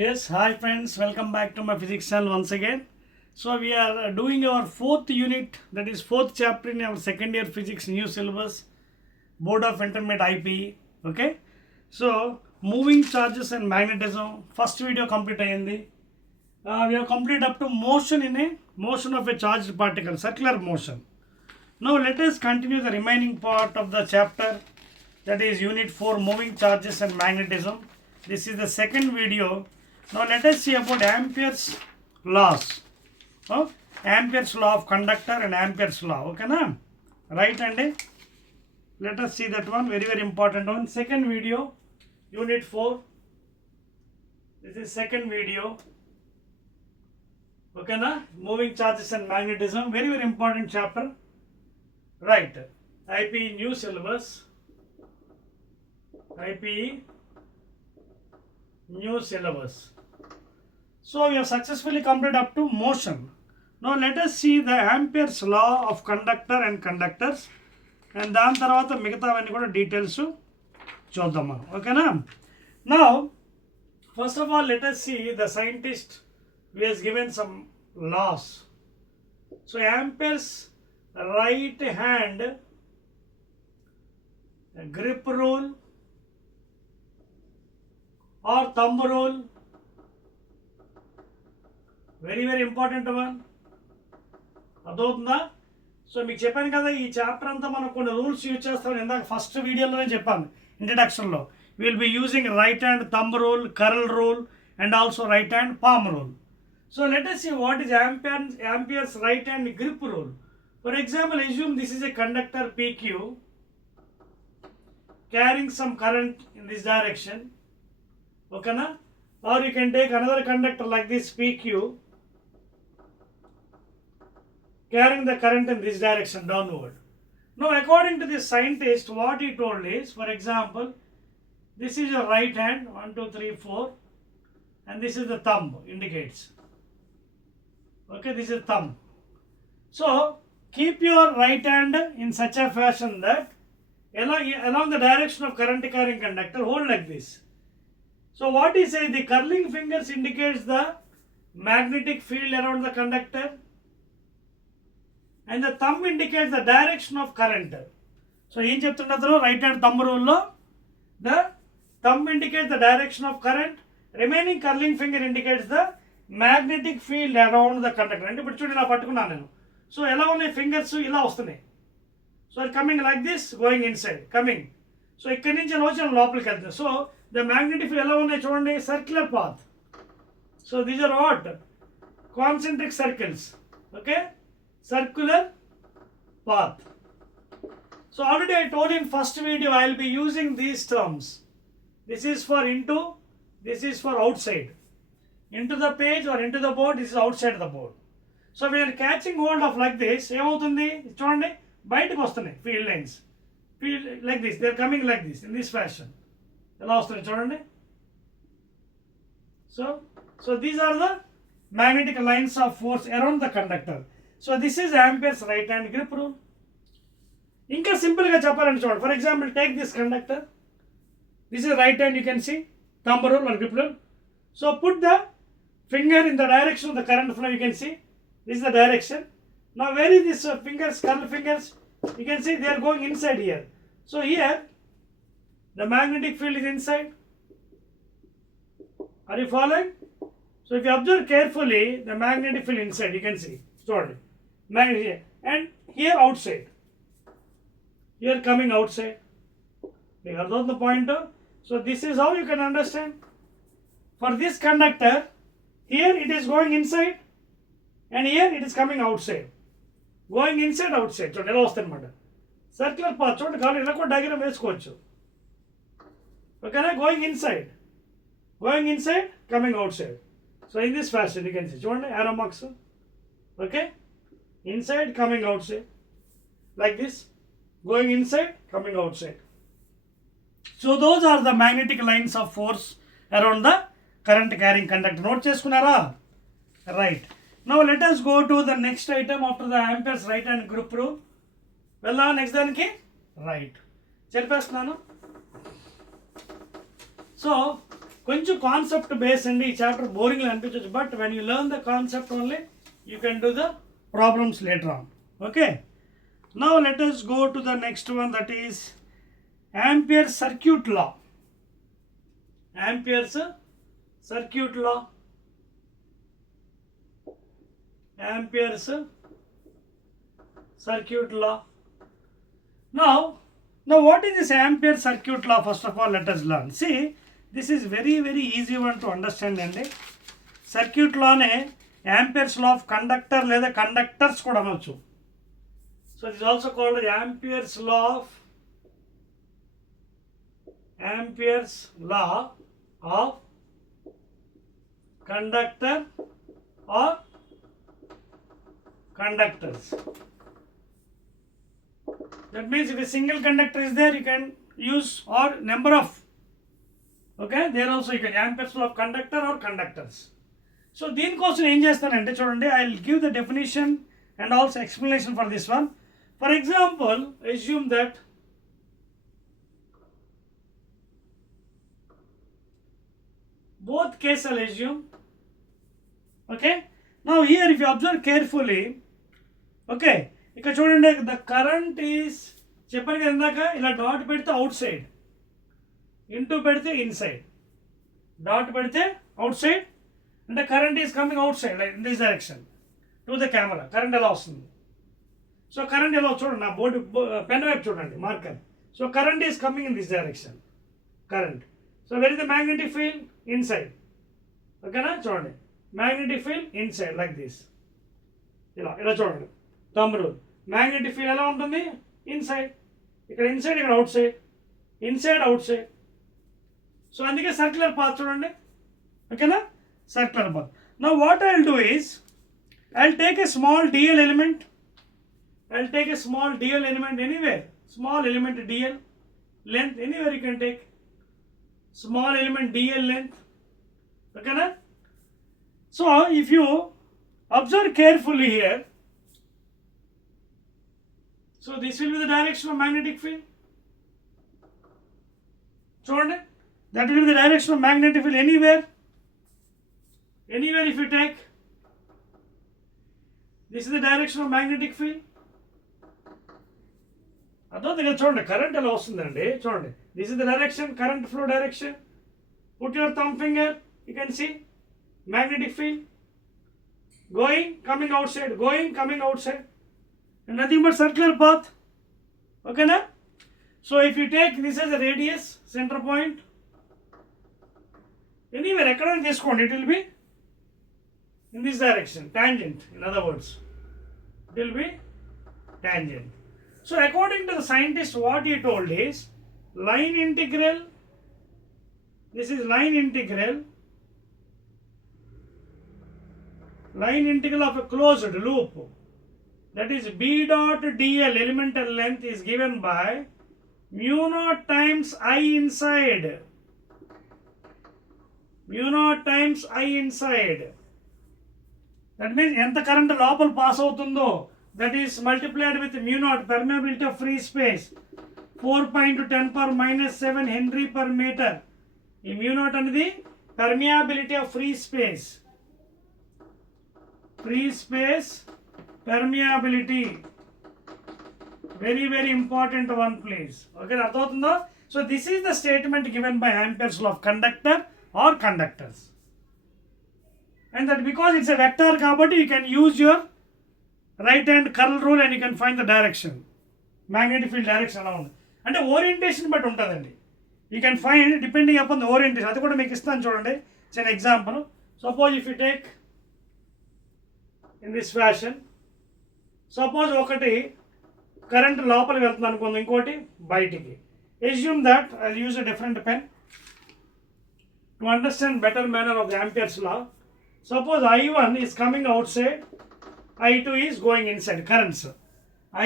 Yes, hi friends, welcome back to my physics channel once again. So we are doing our fourth unit, that is fourth chapter in our second year physics new syllabus, Board of Intermediate IPE. Okay, so moving charges and magnetism, first video complete ayindi. We have completed up to motion of a charged particle, circular motion. Now let us continue the remaining part of the chapter, that is unit 4, moving charges and magnetism. This is the second video. Now let us see about Ampere's laws. Ampere's law of conductor and Ampere's law. Okay na? Right, and let us see that one, very very important one. Second video, unit 4. This is second video. Okay na? Moving charges and magnetism, very very important chapter. Right. IPE new syllabus. IPE new syllabus. So we have successfully completed up to motion. Now let us see the Ampere's law of conductor and conductors, and దాని తర్వాత మిగతావన్నీ కూడా డీటెయిల్స్ చూద్దాం మనం. ఓకేనా? Now first of all let us see the scientist who has given some laws. So Ampere's right hand grip rule or thumb rule, very very important one. అర్థమవుతుందా? సో మీకు చెప్పాను కదా, ఈ చాప్టర్ అంతా మనం కొన్ని రూల్స్ యూజ్ చేస్తాం. ఇందాక ఫస్ట్ వీడియోలోనే చెప్పాను ఇంట్రడక్షన్లో. Will be using right hand thumb rule, curl rule and also right hand palm rule. So let us see what is Ampere's right hand grip rule. For example, assume this is a conductor PQ carrying some current in this direction. Okay na? Or you can take another conductor like this PQ carrying the current in this direction downward. Now according to this scientist, what he told is, for example, this is your right hand, 1 2 3 4, and this is the thumb, indicates. Okay, this is thumb. So keep your right hand in such a fashion that along the direction of current carrying conductor, hold like this. So what he says, the curling fingers indicates the magnetic field around the conductor, and the thumb indicates the direction of current. So ఏం చెప్తున్నారు, right hand thumb రూల్లో the thumb indicates the direction of current, remaining curling finger indicates the magnetic field around the conductor. అంటే ఇప్పుడు చూడండి, ఇలా పట్టుకున్నాను నేను. సో ఎలా ఉన్నాయి ఫింగర్స్, ఇలా వస్తున్నాయి. So coming like this, going inside, coming. So ఇక్కడి నుంచి ఇలా వచ్చి లోపలికి వెళ్తుంది. సో ద మ్యాగ్నెటిక్ ఫీల్డ్ ఎలా ఉన్నాయి చూడండి, circular path. So these are what, concentric circles. Okay, circular path. So already I told in first video I will be using these terms. This is for into, this is for outside. Into the page or into the board, this is outside the board. So we are catching hold of like this, ఏమవుతుంది చూడండి, బయటకు వస్తున్నాయి field lines. Field like this, they are coming like this, in this fashion. ఎలా వస్తున్నాయి చూడండి. So these are the magnetic lines of force around the conductor. So this is Ampere's right hand grip rule. ఇంకా సింపుల్గా చెప్పాలంటే చూడండి, for example take this conductor, this is right hand, you can see thumb rule or grip rule. So put the finger in the direction of the current flow, you can see this is the direction. Now where is this fingers, curl fingers, you can see they are going inside here. So here the magnetic field is inside. Are you following? So if you observe carefully, the magnetic field inside, you can see, sorry, magnetic here, and here outside, here coming outside. You got the point? So this is how you can understand. For this conductor, here it is going inside, and here it is coming outside. Going inside, outside. So ఎలా వస్తుంది అన్నమాట, circular path. చూడండి, కావాలి ఇలా కూడా డయాగ్రామ్ వేసుకోవచ్చు. ఓకేనా, going inside, coming outside. So in this fashion you can see, చూడండి arrow marks. Okay, inside, coming outside, like this, going inside, coming outside. So those are the magnetic lines of force around the current carrying conductor. Note చేసుకున్నారా? Right. Now let us go to the next item after the Ampere's right hand grip rule. వెళ్దాం నెక్స్ట్ దానికి. రైట్, చెప్పేస్తున్నాను. సో కొంచెం concept base అండి ఈ chapter boring అనిపించవచ్చు, but when you learn the concept only you can do the problems later on. Okay, now let us go to the next one, that is Ampere's circuit law. Ampere's circuit law. Ampere's circuit law. Now what is this Ampere circuit law? First of all, let us learn. See, this is very easy one to understand అండి. Circuit లానే ampere's law of conductor లేదా conductors కూడా అనొచ్చు. So this also called ampere's law of conductor or conductors. That means if a single conductor is there, you can use or number of, okay, there also you can Ampere's law of conductor or conductors. So దీనికోసం ఏం చేస్తానంటే చూడండి, I will give the definition and also explanation for this one. For example, assume that both cases I'll assume. Okay, now here if you observe carefully, okay, ఇక్కడ చూడండి, the current is చెప్పాను కదా ఇందాక, ఇలా డాట్ పెడితే అవుట్ సైడ్, ఇంటూ పెడితే inside, dot పెడితే out side అంటే current is coming out side like in this direction to the camera. Current ఎలా వస్తుంది? సో కరెంట్ ఎలా చూడండి, నా బోర్డు పెన్ వైపు చూడండి marker. So current is coming in this direction, current. So where is the magnetic field? Inside. ఓకేనా, చూడండి magnetic field inside like this, ఇలా చూడండి థంబ్ రూల్. మ్యాగ్నెటిక్ ఫీల్డ్ ఎలా ఉంటుంది? ఇన్సైడ్. ఇక్కడ ఇన్సైడ్, ఇక్కడ out side, inside out side. So అందుకే circular path చూడండి. ఓకేనా, circular path. Now what I will do is I will take a small DL element. Anywhere, small element DL length, anywhere you can take small element dl length. Okay, so if you observe carefully here, so this will be the direction of magnetic field. చూడండి, that will be the direction of magnetic field anywhere if you take, this is the direction of magnetic field. అర్థం కదా, చూడండి కరెంట్ ఎలా వస్తుందండి. చూడండి, this is the direction, current flow direction. Put your thumb finger, you can see magnetic field going, coming outside, and nothing but circular path. Okay na? So if you take this as a radius, center point, anywhere ekkada teeskondi, it will be in this direction, tangent. In other words, it will be tangent. So according to the scientist, what he told is line integral, this is line integral of a closed loop, that is b dot dl elemental length is given by mu naught times I inside. That means ఎంత కరెంట్ లోపల పాస్ అవుతుందో, that is multiplied with mu naught, permeability of free space, 4.10⁻⁻7 Henry per meter. ఈ mu naught అనేది permeability of free space permeability, very important one, please. Okay, అర్థమవుతుందా? So this is the statement given by Ampere's law of conductor or conductors, and that because it's a vector కాబట్టి you can use your right hand curl rule and you can find the direction, magnetic field direction అలా ఉంది. అంటే ఓరియంటేషన్ బట్టి ఉంటుందండి. You can find depending upon the orientation. అది కూడా మీకు ఇస్తాను చూడండి. It's an example. Suppose if you take in this fashion, suppose ఒకటి కరెంట్ లోపలికి వెళ్తుంది అనుకుంది, ఇంకోటి బయటికి. Assume that I'll use a different pen to understand better manner of the Ampere's law. Suppose I1 is coming outside, I2 is going inside. Currents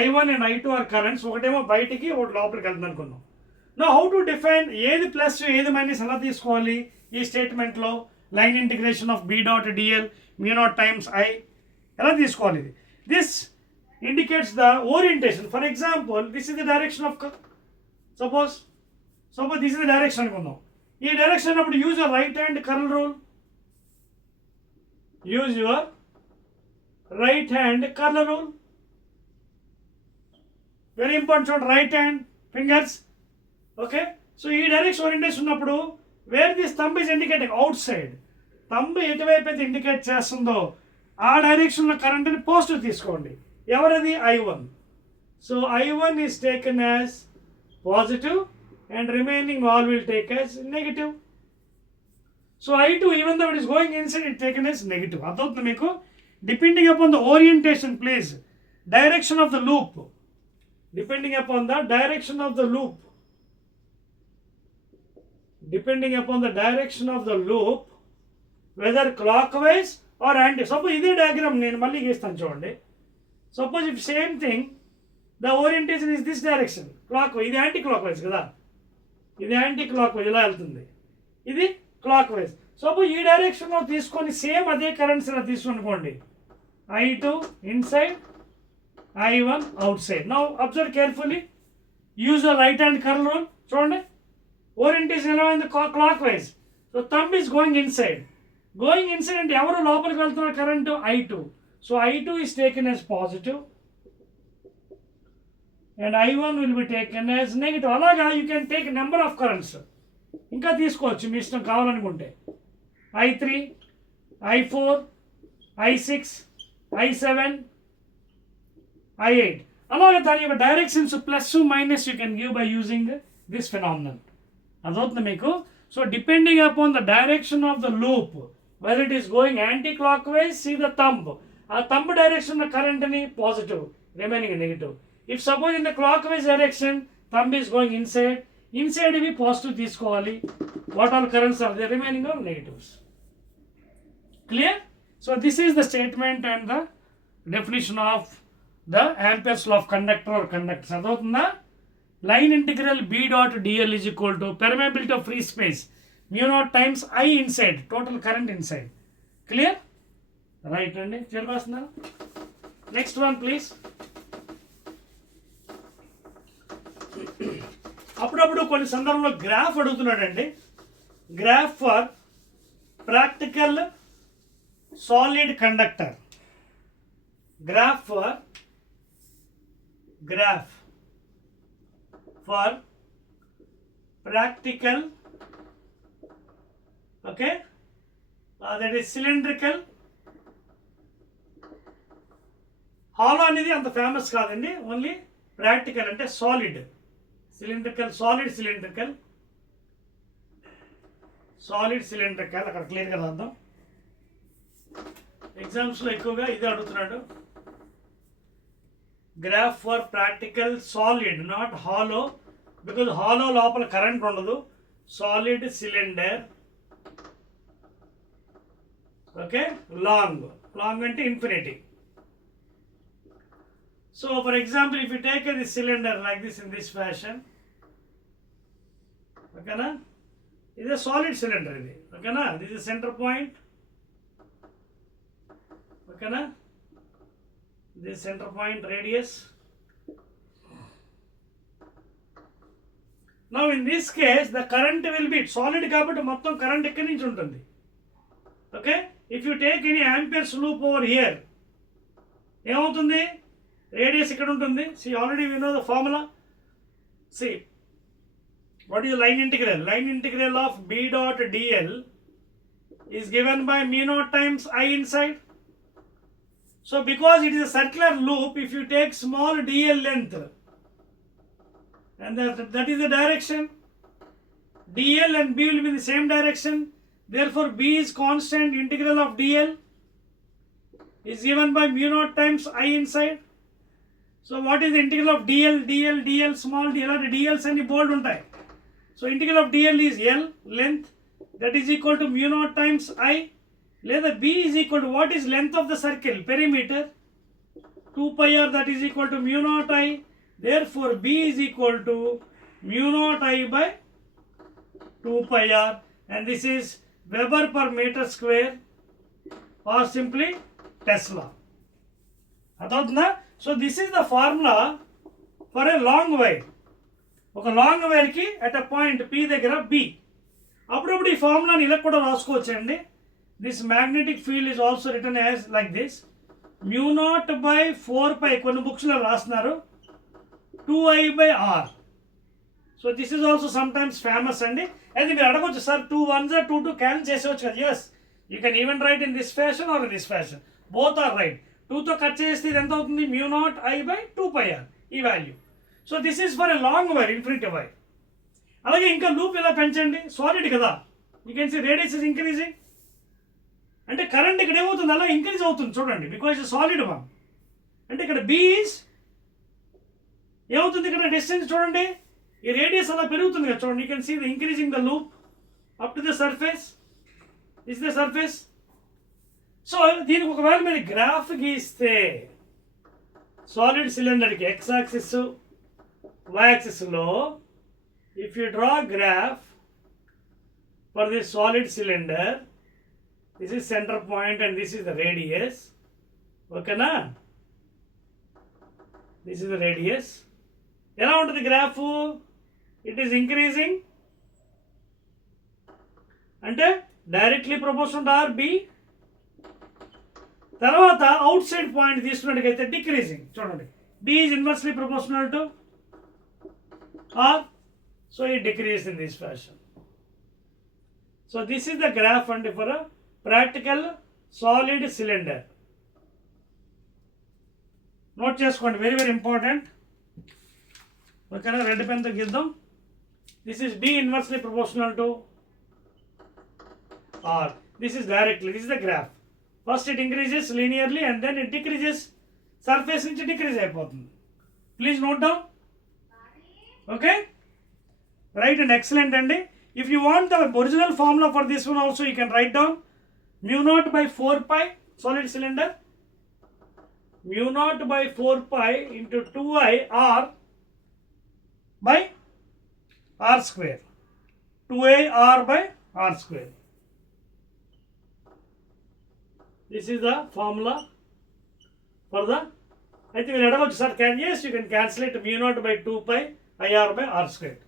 I1 and I2 are currents. ఒకటేమో బయటికి, ఒకటి లోపలికి వెళ్తుంది అనుకుందాం. Now how to define ఏది plus ఏది minus ఎలా తీసుకోవాలి ఈ స్టేట్మెంట్లో? Line integration of b dot dl mu naught times I ఎలా తీసుకోవాలి ఇది? This indicates the orientation. For example, this is the direction of suppose this is the direction అనుకుందాం. ఈ డైరెక్షన్ అన్నప్పుడు use your right hand curl rule. Use your right hand curl rule. Very important, చూడండి right hand fingers. Okay, so ఈ direction orientation ఉన్నప్పుడు where this thumb is indicating outside, thumb ఎటువైపు అయితే ఇండికేట్ చేస్తుందో ఆ డైరెక్షన్లో కరెంట్ని పాజిటివ్ తీసుకోండి. ఎవరది? I1. So I1 is taken as positive and remaining all will take as negative. So I2, even though it is going inside, it taken as negative. అర్థమవుతుంది మీకు? Depending upon the orientation, please, direction of the loop, depending upon the direction of the loop, depending upon the direction of the loop, whether clockwise or anti. Suppose ఇదే డయాగ్రామ్ నేను మళ్ళీ గీస్తాను చూడండి. Suppose if same thing the orientation is this direction, clock wise. ఇది anti clock wise కదా, ఇది anti clock wise ఇలా వెళ్తుంది, ఇది క్లాక్ వైజ్. సపోజ్ ఈ డైరెక్షన్లో తీసుకొని సేమ్ అదే కరెంట్స్ ఇలా తీసుకొనుకోండి. I2 inside, I1 out side. Now observe carefully, use the right hand curl rule. చూడండి ఓరియంటేషన్ ఎలా ఉంది? Clock wise. So thumb is going inside. Going inside అంటే ఎవరు లోపలికి వెళ్తున్న current? I2. So I2 is taken as positive and I1 will be taken as negative. అలాగా you can take number of currents, ఇంకా తీసుకోవచ్చు మీ ఇష్టం కావాలనుకుంటే. I3, I4, I6, I7, I8. అలాగే దాని యొక్క directions plus minus you can give by using this phenomenon. అదవుతుంది మీకు. So depending upon the direction of the loop, whether it is going anti-clockwise, see the thumb. ఆ thumb direction కరెంట్ని positive, remaining negative. If suppose in the clockwise direction thumb is going inside, inside ఇవి positive తీసుకోవాలి. What all currents are they? Remaining are negatives. Clear? So this is the statement and the definition of the Ampere's law of conductor or conductors. అర్థమవుతుందా? Line integral B dot DL is equal to permeability of free space mu0 times I inside, total current inside. Clear? Right అండి, చేరుకొస్తున్నా. Next one please. అప్పుడప్పుడు కొన్ని సందర్భంలో graph అడుగుతున్నాడండి. Graph for practical solid conductor. Graph for practical, okay, that is cylindrical. Hollow అనేది అంత famous కాదండి, only practical అంటే solid. Cylindrical, solid cylindrical, solid cylindrical. అక్కడ క్లియర్గా రాద్దాం. ఎగ్జామ్స్లో ఎక్కువగా ఇదే అడుగుతున్నాడు. Graph for practical solid, not hollow, because hollow లోపల కరెంట్ ఉండదు. Solid cylinder, okay. Long, long అంటే infinity. So for example if you take this cylinder like this in this fashion, ఓకేనా, ఇదే సాలిడ్ సిలిండర్ ఇది, ఓకేనా. దిస్ ఇస్ సెంటర్ పాయింట్, ఓకేనా. This center point radius. Now in this case the current will be solid కాబట్టి మొత్తం current ఎక్కడి నుంచి ఉంటుంది, okay. If you take any ampere's loop over here, ఏమవుతుంది? రేడియస్ ఇక్కడ ఉంటుంది. See already we know the formula. See what is line integral? Line integral of B dot DL is given by mu0 times I inside. So because it is a circular loop, if you take small dl length, and that is the direction, dl and B will be in the same direction. Therefore B is constant. Integral of dl is given by mu0 times I inside. So what is the integral of dl? dl small dl, or dl's and bold untai. So integral of dl is L length, that is equal to mu0 times I. లేదా B is equal to what is length of the circle? Perimeter 2 pi r, that is equal to mu0 I. Therefore B is equal to mu0 I by 2 pi r, and this is Weber per meter square or simply Tesla. అర్థమవుతుందా? So this is the formula for a long wire. ఒక long వైర్కి at a point P దగ్గర B. అప్పుడప్పుడు ఈ ఫార్ములాని ఇలా కూడా రాసుకోవచ్చండి. This magnetic field is also return as like this μ0/4π కొన్ని బుక్స్లో రాస్తున్నారు 2I/r. So this is also sometimes famous అండి. అయితే మీరు అడగవచ్చు సార్ 2 1s 2 2 క్యాన్సిల్ చేసేవచ్చు కదా. Yes, you can even write in this fashion or in this fashion, both are right. 2తో కట్ చేస్తే ఇది ఎంత అవుతుంది, μ0I/2πr ఈ value. So this is for a long wire, infinity wire. అలాగే ఇంకా లూప్ ఇలా పెంచండి, సాలిడ్ కదా, you can see radius is increasing. అంటే కరెంట్ ఇక్కడ ఏమవుతుంది, అలా ఇంక్రీజ్ అవుతుంది చూడండి, బికాజ్ సాలిడ్ వన్. అంటే ఇక్కడ బి ఈజ్ ఏమవుతుంది, ఇక్కడ డిస్టెన్స్ చూడండి, ఈ రేడియస్ అలా పెరుగుతుంది కదా చూడండి. You can see the increasing the loop up to the surface. Is the surface. So దీనికి ఒకవేళ మీరు గ్రాఫ్ గీస్తే సాలిడ్ సిలిండర్కి ఎక్స్ యాక్సిస్ వై యాక్సిస్లో if you draw a graph for this solid cylinder, this is center point and this is the radius, okay na, this is the radius. ఎలా ఉంటుంది graph, it is increasing అంటే directly proportional to R B. తర్వాత outside point తీసుకున్నట్టుగైతే decreasing చూడండి, B is inversely proportional to R. So it decreases in this fashion. So this is the graph and for a practical solid cylinder. Note cheskondi, very very important. Okay na, red pen tho giddam. This is B inversely proportional to R. This is directly, this is the graph. First it increases linearly and then it decreases, surface nunchi decrease ayipotundi. Please note down. Okay. Right, and excellent అండి. If you want the original formula for this one also, you can write down μ0/4π solid cylinder, μ0/4π into 2I/r by r square, 2I/r/r square. This is the formula for the, I think we అడగవచ్చు sir, can, yes, you can calculate μ0/2π/r square.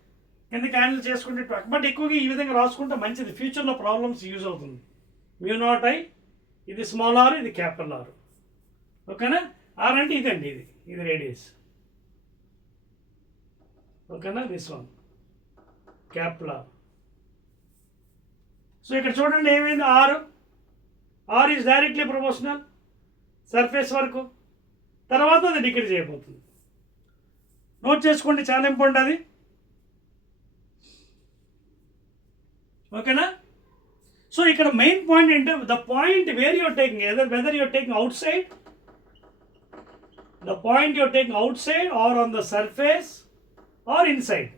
కింద క్యాన్సిల్ చేసుకుంటే, బట్ ఎక్కువగా ఈ విధంగా రాసుకుంటే మంచిది, ఫ్యూచర్లో problems use అవుతుంది. μ0I, ఇది స్మాల్ ఆర్, ఇది క్యాపిటల్ ఆర్. ఓకేనా, ఆర్ అంటే ఇదండి, ఇది రేడియస్. ఓకేనా, దిస్ వన్ క్యాపిటల్ ఆర్. సో ఇక్కడ చూడండి ఏమైంది, R is directly proportional surface వరకు, తర్వాత అది డిక్రీజ్ అయిపోతుంది. నోట్ చేసుకోండి, చాలా ఇంపార్టెంట్ అది. ఓకేనా. సో ఇక్కడ మెయిన్ పాయింట్ ఏంటంటే, the point where you're taking, whether you're taking outside, the point you're taking outside or on the surface or inside.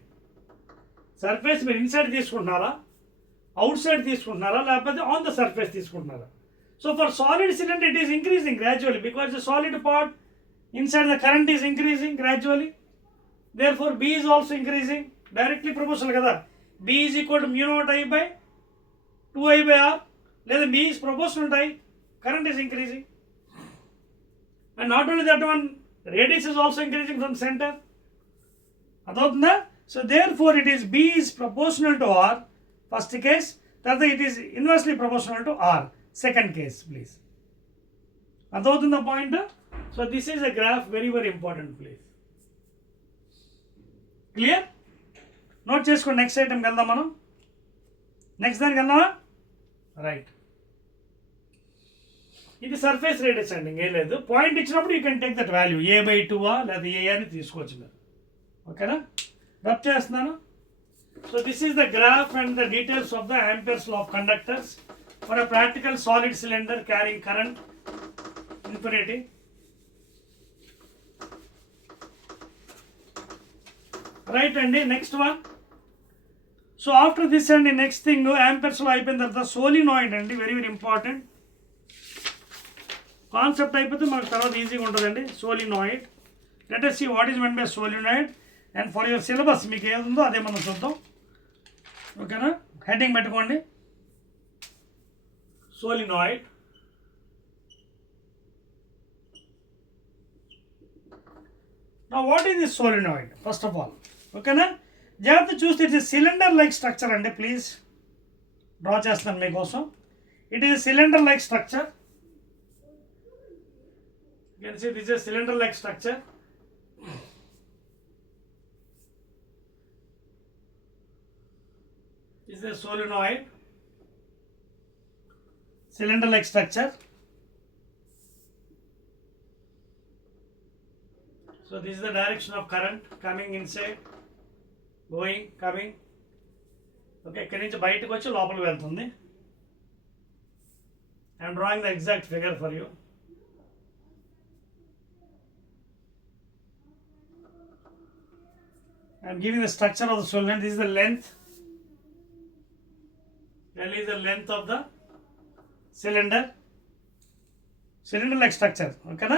Surface మీరు ఇన్సైడ్ తీసుకుంటున్నారా, అవుట్ సైడ్ తీసుకుంటున్నారా, లేకపోతే ఆన్ ద సర్ఫేస్ తీసుకుంటున్నారా. So for solid cylinder it is increasing gradually, because the solid part inside the current is increasing gradually. Therefore B is also increasing, directly proportional కదా. B is equal to μ0I/2I/r, లేదా B is proportional to I, current is increasing. And not only that one, radius is also increasing from center. అదవుతుందా. So therefore it is B is proportional to R, first case, తర్వాత it is inversely proportional to R, second case, please. అదవుతుందా point. So this is a graph, very very important, please. Clear? Note చేసుకోండి. నెక్స్ట్ ఐటమ్కి వెళ్దాం మనం. నెక్స్ట్ దానికి వెళ్దామా, రైట్. ఇది surface radius అండి, ఇంకేం లేదు. పాయింట్ ఇచ్చినప్పుడు you can take that value, A/2 లేదా ఏ అని తీసుకోవచ్చు మీరు. ఓకేనా, రబ్ చేస్తున్నాను. So this is the graph and the details of the Ampere's law of conductors for a practical solid cylinder carrying current infinity. Right అండి, next one. So after this అండి, next thing యాంపర్స్లో అయిపోయిన తర్వాత సోలినాయిడ్ అండి, very very important concept. అయిపోతే మనకు తర్వాత ఈజీగా ఉంటుందండి. Solenoid, let us see what is meant by solenoid, and for your syllabus మీకు ఏది ఉందో అదే మనం చూద్దాం. ఓకేనా, హెడ్డింగ్ పెట్టుకోండి, solenoid. Now what is this solenoid? First of all, ఓకేనా, జాగ్రత్త చూస్తే ఇట్స్ సిలిండర్ లైక్ స్ట్రక్చర్ అండి. ప్లీజ్ డ్రా చేస్తాను మీకోసం. It is cylinder like structure. You can see this is cylinder like structure. This is a solenoid, cylinder like structure. So this is the direction of current coming inside, going, coming. Okay, ikkadi nunchi bayatiki vachi lopaliki veltundi. I am drawing the exact figure for you. I am giving the structure of the solenoid. This is the length. L is the length of the cylinder like structure. Okay na?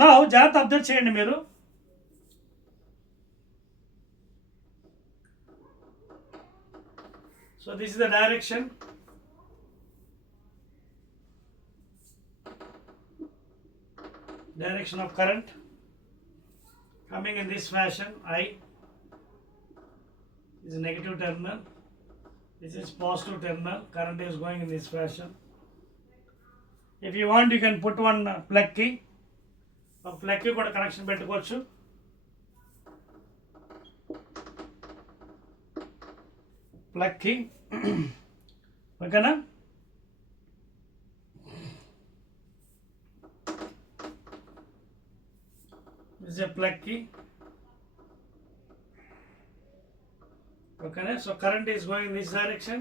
Now జాగ్రత్త అబ్జర్వ్ చేయండి మీరు. So this is the direction of current coming in this fashion. I is a negative terminal. This is positive terminal. Current is going in this fashion. If you want, you can put one plug key. A plug key kuda connection pettukochu. Plug key. Okay na? This is a plug key. Okay, so current is going in this direction.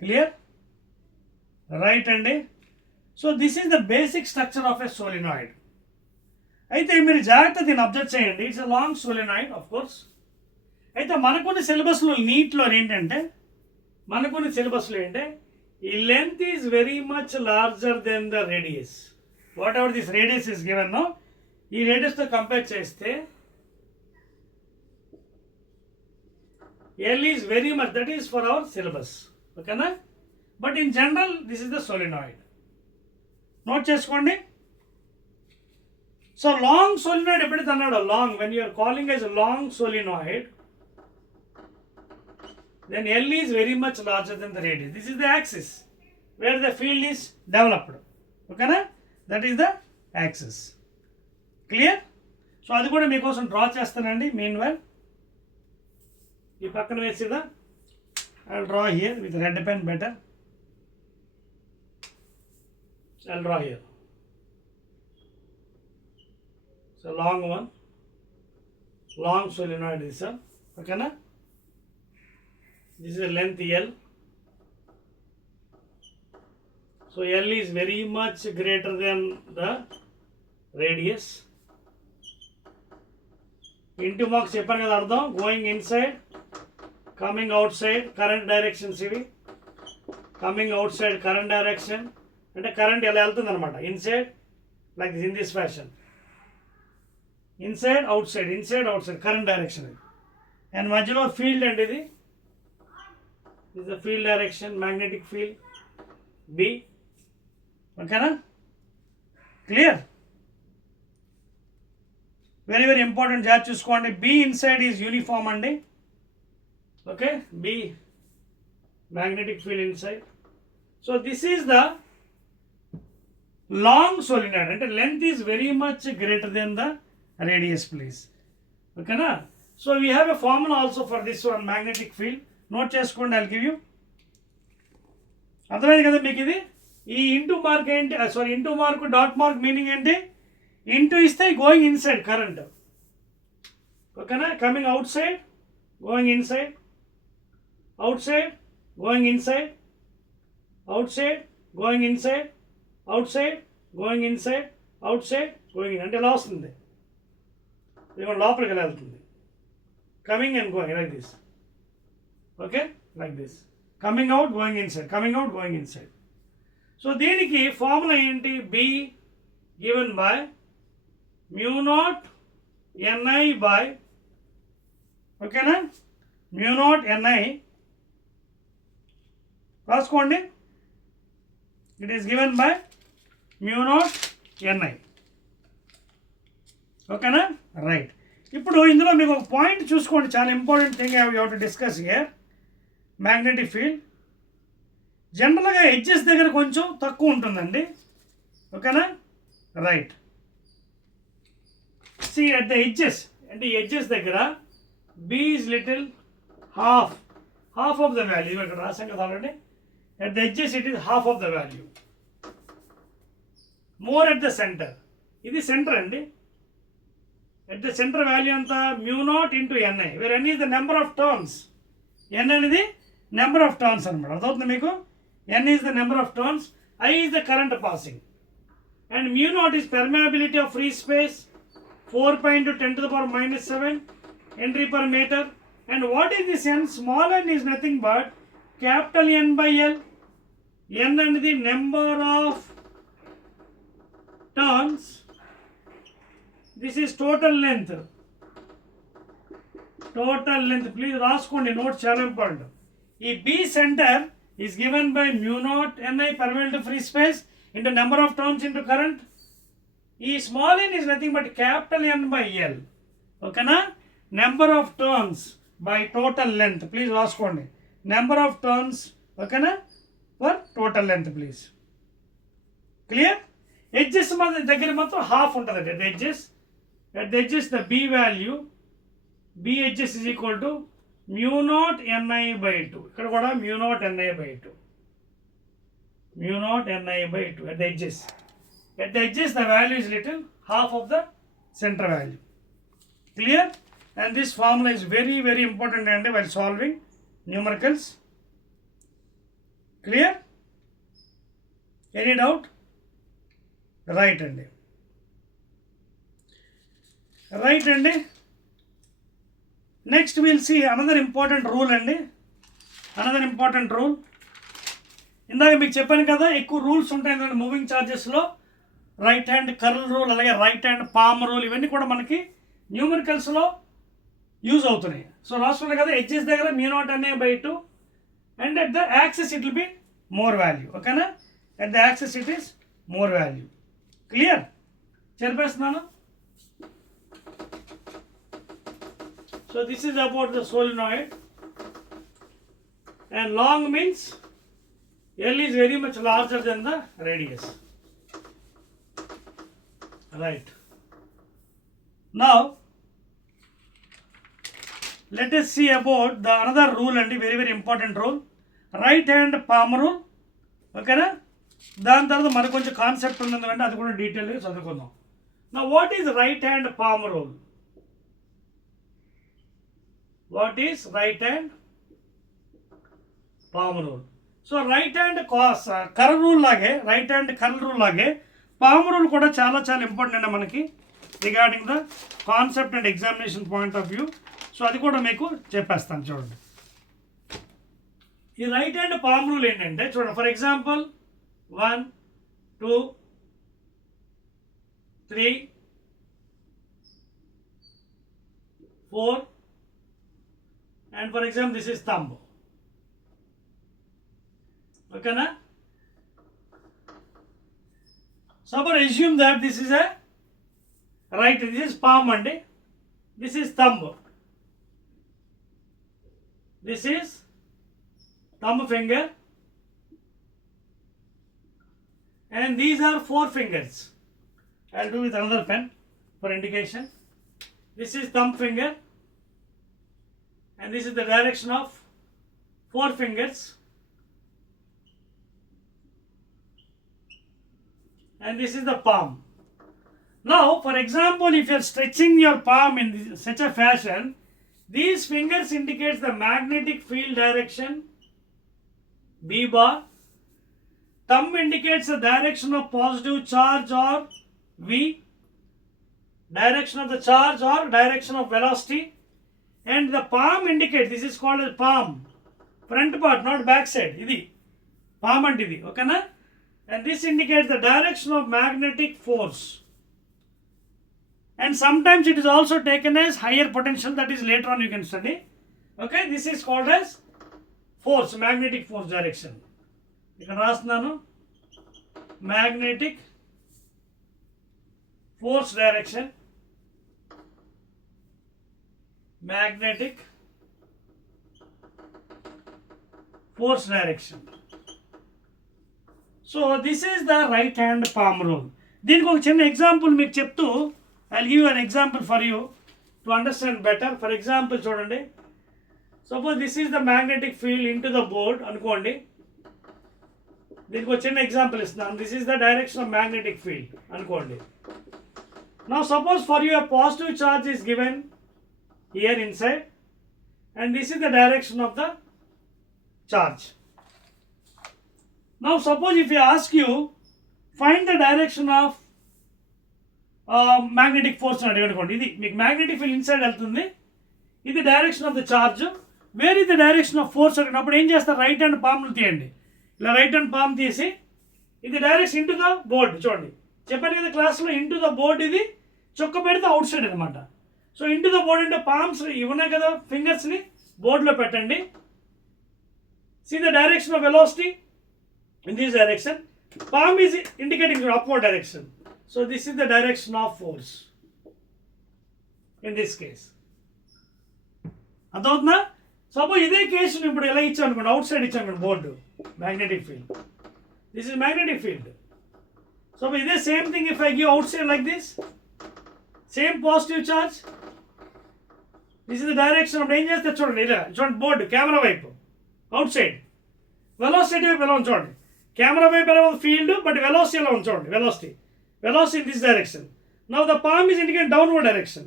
Clear? Right అండి. So this is the basic structure of a solenoid. అయితే మీరు జాగ్రత్త దీన్ని అబ్జర్వ్ చేయండి. It's a long solenoid of course. అయితే మనకున్న సిలబస్లో నీట్లో ఏంటంటే ఈ length is very much larger than the radius. Whatever this radius is given no, ఈ రేడియస్తో కంపేర్ చేస్తే L is very much, that is for our syllabus. Okay na? But in general, this is the solenoid. Note cheskondi. So long solenoid eppudu annadu long, when you are calling as a long solenoid, then L is very much larger than the radius. This is the axis where the field is developed. Okay na? That is the axis. Clear? So adi kuda meekosam draw chestanandi. Meanwhile, ఈ పక్కన వేసిదా, I'll draw here with red pen better. I'll draw here. So long one, long solenoid is a, okay na? This is a length L. So L is very much greater than the radius. Into marks చెప్పాను కదా అర్థం. Going inside, coming outside, current directions ఇవి. Coming outside, current direction. అంటే current ఎలా వెళ్తుంది అనమాట. Inside like this, in this fashion. Inside outside current direction ఇది. And మధ్యలో ఫీల్డ్ అండి ఇది. This the field direction, magnetic field B. ఓకేనా? క్లియర్? వెరీ వెరీ ఇంపార్టెంట్, జాగ్రత్త చూసుకోండి. బి ఇన్సైడ్ ఈజ్ యూనిఫామ్ అండి. Okay, B magnetic field inside. So this is the long solenoid, అంటే length is very much greater than the radius please. ఓకేనా? So we have a formula also for this one magnetic field. Note చేసుకోండి, I'll give you. అర్థమైంది కదా మీకు ఇది? ఈ into mark ఏంటి, sorry into mark dot mark meaning ఏంటి? ఇంటూ ఇస్తే గోయింగ్ ఇన్సైడ్ కరెంట్. ఓకేనా? Coming out side, going inside, out side, going inside, out side, going inside, out side, going inside, out side, going in. అంటే ఎలా వస్తుంది? ఇది లోపలికి ఎలా వెళ్తుంది? Coming and going like this. Okay, like this. Coming out, going inside, coming out, going inside. So దీనికి formula ఏంటి? B given by mu naught ni by, ఓకేనా, mu naught ni రాసుకోండి. It is given by mu naught ni. ఓకేనా? Right. ఇప్పుడు ఇందులో మీకు ఒక point చూసుకోండి, చాలా important thing you have to discuss here. Magnetic field జనరల్గా ఎడ్జెస్ దగ్గర కొంచెం తక్కువ ఉంటుందండి, ఓకేనా? Right. See at the edges, అంటే ఎడ్జెస్ దగ్గర B is little half of the value. ఇక్కడ రాసాం కదా already. At the edges it is half of the value. More at the centre, ఇది సెంటర్ అండి. ఎట్ ద సెంటర్ వాల్యూ అంతా μ0 into N I, where N is the number of turns. N అనేది number of turns అనమాట, అర్థవుతుంది మీకు? N is the number of turns, I is the current passing, and μ0 is permeability of free space, 4 pi into 10 to the power minus 7 Henry per meter. And what is this n? Small n is nothing but capital N by L. N and the number of turns. This is total length. Total length. Please రాసుకోండి, notes చాలా important. ఈ B center is given by μ0 Ni permeability free space into number of turns into current. ఈ small n is nothing but capital N by L. ఓకేనా? Number of turns by total length. Please రాసుకోండి, number of turns, ఓకేనా, for total length please. Clear? Edges దగ్గర మాత్రం హాఫ్ ఉంటుంది at the edges. At the edges the B value, B edges is equal to μ0 Ni by 2. ఇక్కడ కూడా μ0 Ni by 2. μ0 Ni by 2 at the edges. At the edges the value is little half of the center value. Clear? And this formula is very very important and while solving numericals. Clear? Any doubt? Right అండి, right అండి. Next will see another important rule అండి, another important rule. ఇందాక మీకు చెప్పాను కదా, ఎక్కువ rules ఉంటాయి ఎందుకంటే మూవింగ్ ఛార్జెస్లో. రైట్ హ్యాండ్ కర్ల్ రూల్, అలాగే రైట్ హ్యాండ్ పామ్ రూల్, ఇవన్నీ కూడా మనకి న్యూమరికల్స్లో యూజ్ అవుతున్నాయి. సో రాసుకున్నాం కదా, ఎడ్జెస్ దగ్గర μ0 Ni by 2 and at the axis it will be more value, ఓకేనా? At the axis it is more value. Clear? చెప్పేస్తున్నాను. So this is about the solenoid, and long means L is very much larger than the radius. Right. Now let us see about the another rule and very very important rule, right hand palm rule, ఓకేనా? దాని తర్వాత మనకు కొంచెం కాన్సెప్ట్ ఉంది ఎందుకంటే అది కూడా డీటెయిల్గా చదువుకుందాం. Now what is right hand palm rule? What is right hand palm rule? So right hand curve rule లాగే, రైట్ హ్యాండ్ కర్ల్ రూల్ లాగే పామ్ రూల్ కూడా చాలా చాలా ఇంపార్టెంట్ అండి మనకి regarding the concept and examination point of view. So అది కూడా మీకు చెప్పేస్తాను చూడండి. ఈ రైట్ హ్యాండ్ పామ్ రూల్ ఏంటంటే చూడండి, for example 1 2 3 4 and for example this is thumb, ఓకేనా? Suppose assume that this is a right, this is palm అండి, this is thumb, this is thumb finger, and these are 4 fingers. I'll do with another pen for indication. This is thumb finger, and this is the direction of 4 fingers, and this is the palm. Now for example, if you are stretching your palm in such a fashion, these fingers indicates the magnetic field direction B bar, thumb indicates the direction of positive charge or V, direction of the charge or direction of velocity, and the palm indicates, this is called as palm, front part not back side, idi palm and idi, okay na? And this indicates the direction of magnetic force, and sometimes it is also taken as higher potential, that is later on you can study. Okay, this is called as force, magnetic force direction. ఇక్కడ రాస్తున్నాను magnetic force direction, magnetic force direction. So this is the right hand palm rule. దీనికి ఒక చిన్న example మీకు చెప్తూ I give an example for you to understand better. For example చూడండి, suppose this is the magnetic field into the board అనుకోండి. దీనికి ఒక చిన్న ఎగ్జాంపుల్ ఇస్తున్నాను. This is the direction of magnetic field అనుకోండి. Now suppose for you a positive charge is given here inside and this is the direction of the charge. Now suppose if I ask you find the direction of magnetic force అని అడిగానుకోండి, ఇది మీకు magnetic field inside వెళ్తుంది, ఇది direction of the charge, where is the direction of force అడిగినప్పుడు ఏం చేస్తారు, right hand పామ్లు తీయండి. ఇలా రైట్ హ్యాండ్ పామ్ తీసి ఇది డైరెక్షన్ ఇంటూ ద బోర్డ్. చూడండి చెప్పాను కదా క్లాస్లో, ఇంటూ ద బోర్డ్, ఇది చొక్క పెడితే అవుట్ సైడ్ అనమాట. సో ఇంటూ ద బోర్డ్ అంటే పామ్స్ ఇవ్వన్నాయి కదా, ఫింగర్స్ని బోర్డులో పెట్టండి. See the direction of velocity in this direction, palm is indicating the upward direction, so this is the direction of force in this case. అర్థమవుతుందా? సపోజ్ ఇదే కేసుని ఇప్పుడు ఎలా ఇచ్చాను అనుకోండి, అవుట్ సైడ్ ఇచ్చాను అనుకోండి board, magnetic field, this is magnetic field. So ఇదే same thing if I give outside like this, same positive charge, this is the direction of, ఏం చేస్తే చూడండి ఇలా చూడండి బోర్డు కెమెరా వైపు అవుట్ సైడ్, వెలాసిటీ వైపు ఎలా ఉంది చూడండి, కెమెరా వైపు ఎలా ఉంది ఫీల్డ్, బట్ వెలాసిటీ ఎలా ఉంది చూడండి, velocity in this direction. Now the palm is indicate downward direction,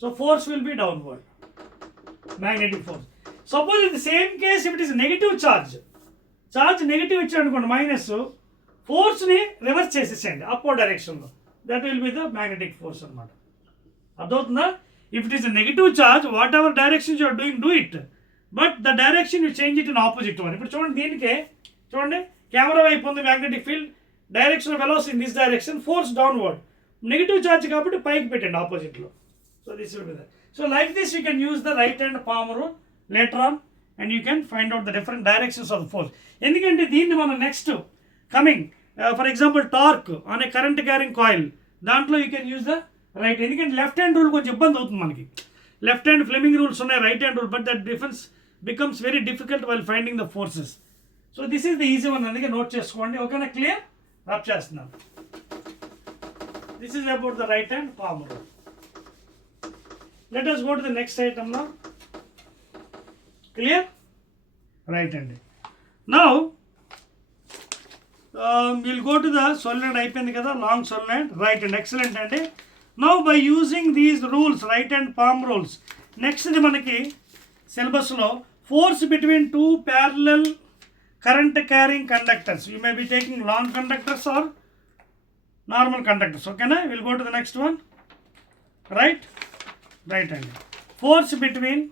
so force will be downward, magnetic force. Suppose in the same case if it is negative charge negative ఇచ్చాడు అనుకోండి minus, ఫోర్స్ని reverse చేసేసేయండి upward డైరెక్షన్లో, that will be the magnetic force అనమాట. అర్థమవుతుందా? If it is negative charge whatever direction you are doing do it, but the direction you change it in opposite one. ఇప్పుడు చూడండి దీనికే చూడండి కెమెరా వైపు ఉంది magnetic field, direction of velocity in this direction, force downward, negative charge కాబట్టి పైకి పెట్టండి ఆపోజిట్లో. So this will be that. So like this you can use the right hand palm rule later on and you can find out the different directions of the force. ఎందుకంటే దీన్ని మనం next coming for example torque అనే current carrying coil, దాంట్లో you can use the right. ఎందుకంటే left hand rule కొంచెం ఇబ్బంది అవుతుంది మనకి, లెఫ్ట్ హ్యాండ్ ఫ్లెమింగ్ రూల్స్ ఉన్నాయి, right hand rule, but that difference becomes very difficult while finding the forces. So this is the easy one, అందుకే నోట్ చేసుకోండి. ఓకేనా? Clear? Rub చేస్తున్నాను. This is about the right hand palm rule. Let us go to the next item now. Clear? Right hand. Now we'll go to the solenoid అయిపోయింది కదా, long solenoid, right hand. Excellent అండి. Now by using these rules, right hand palm rules, next ఇది మనకి సిలబస్లో force between two parallel current carrying conductors. You may be taking long conductors or normal conductors. ఓకేనా? Will go to the next one. Right అండి. Force between,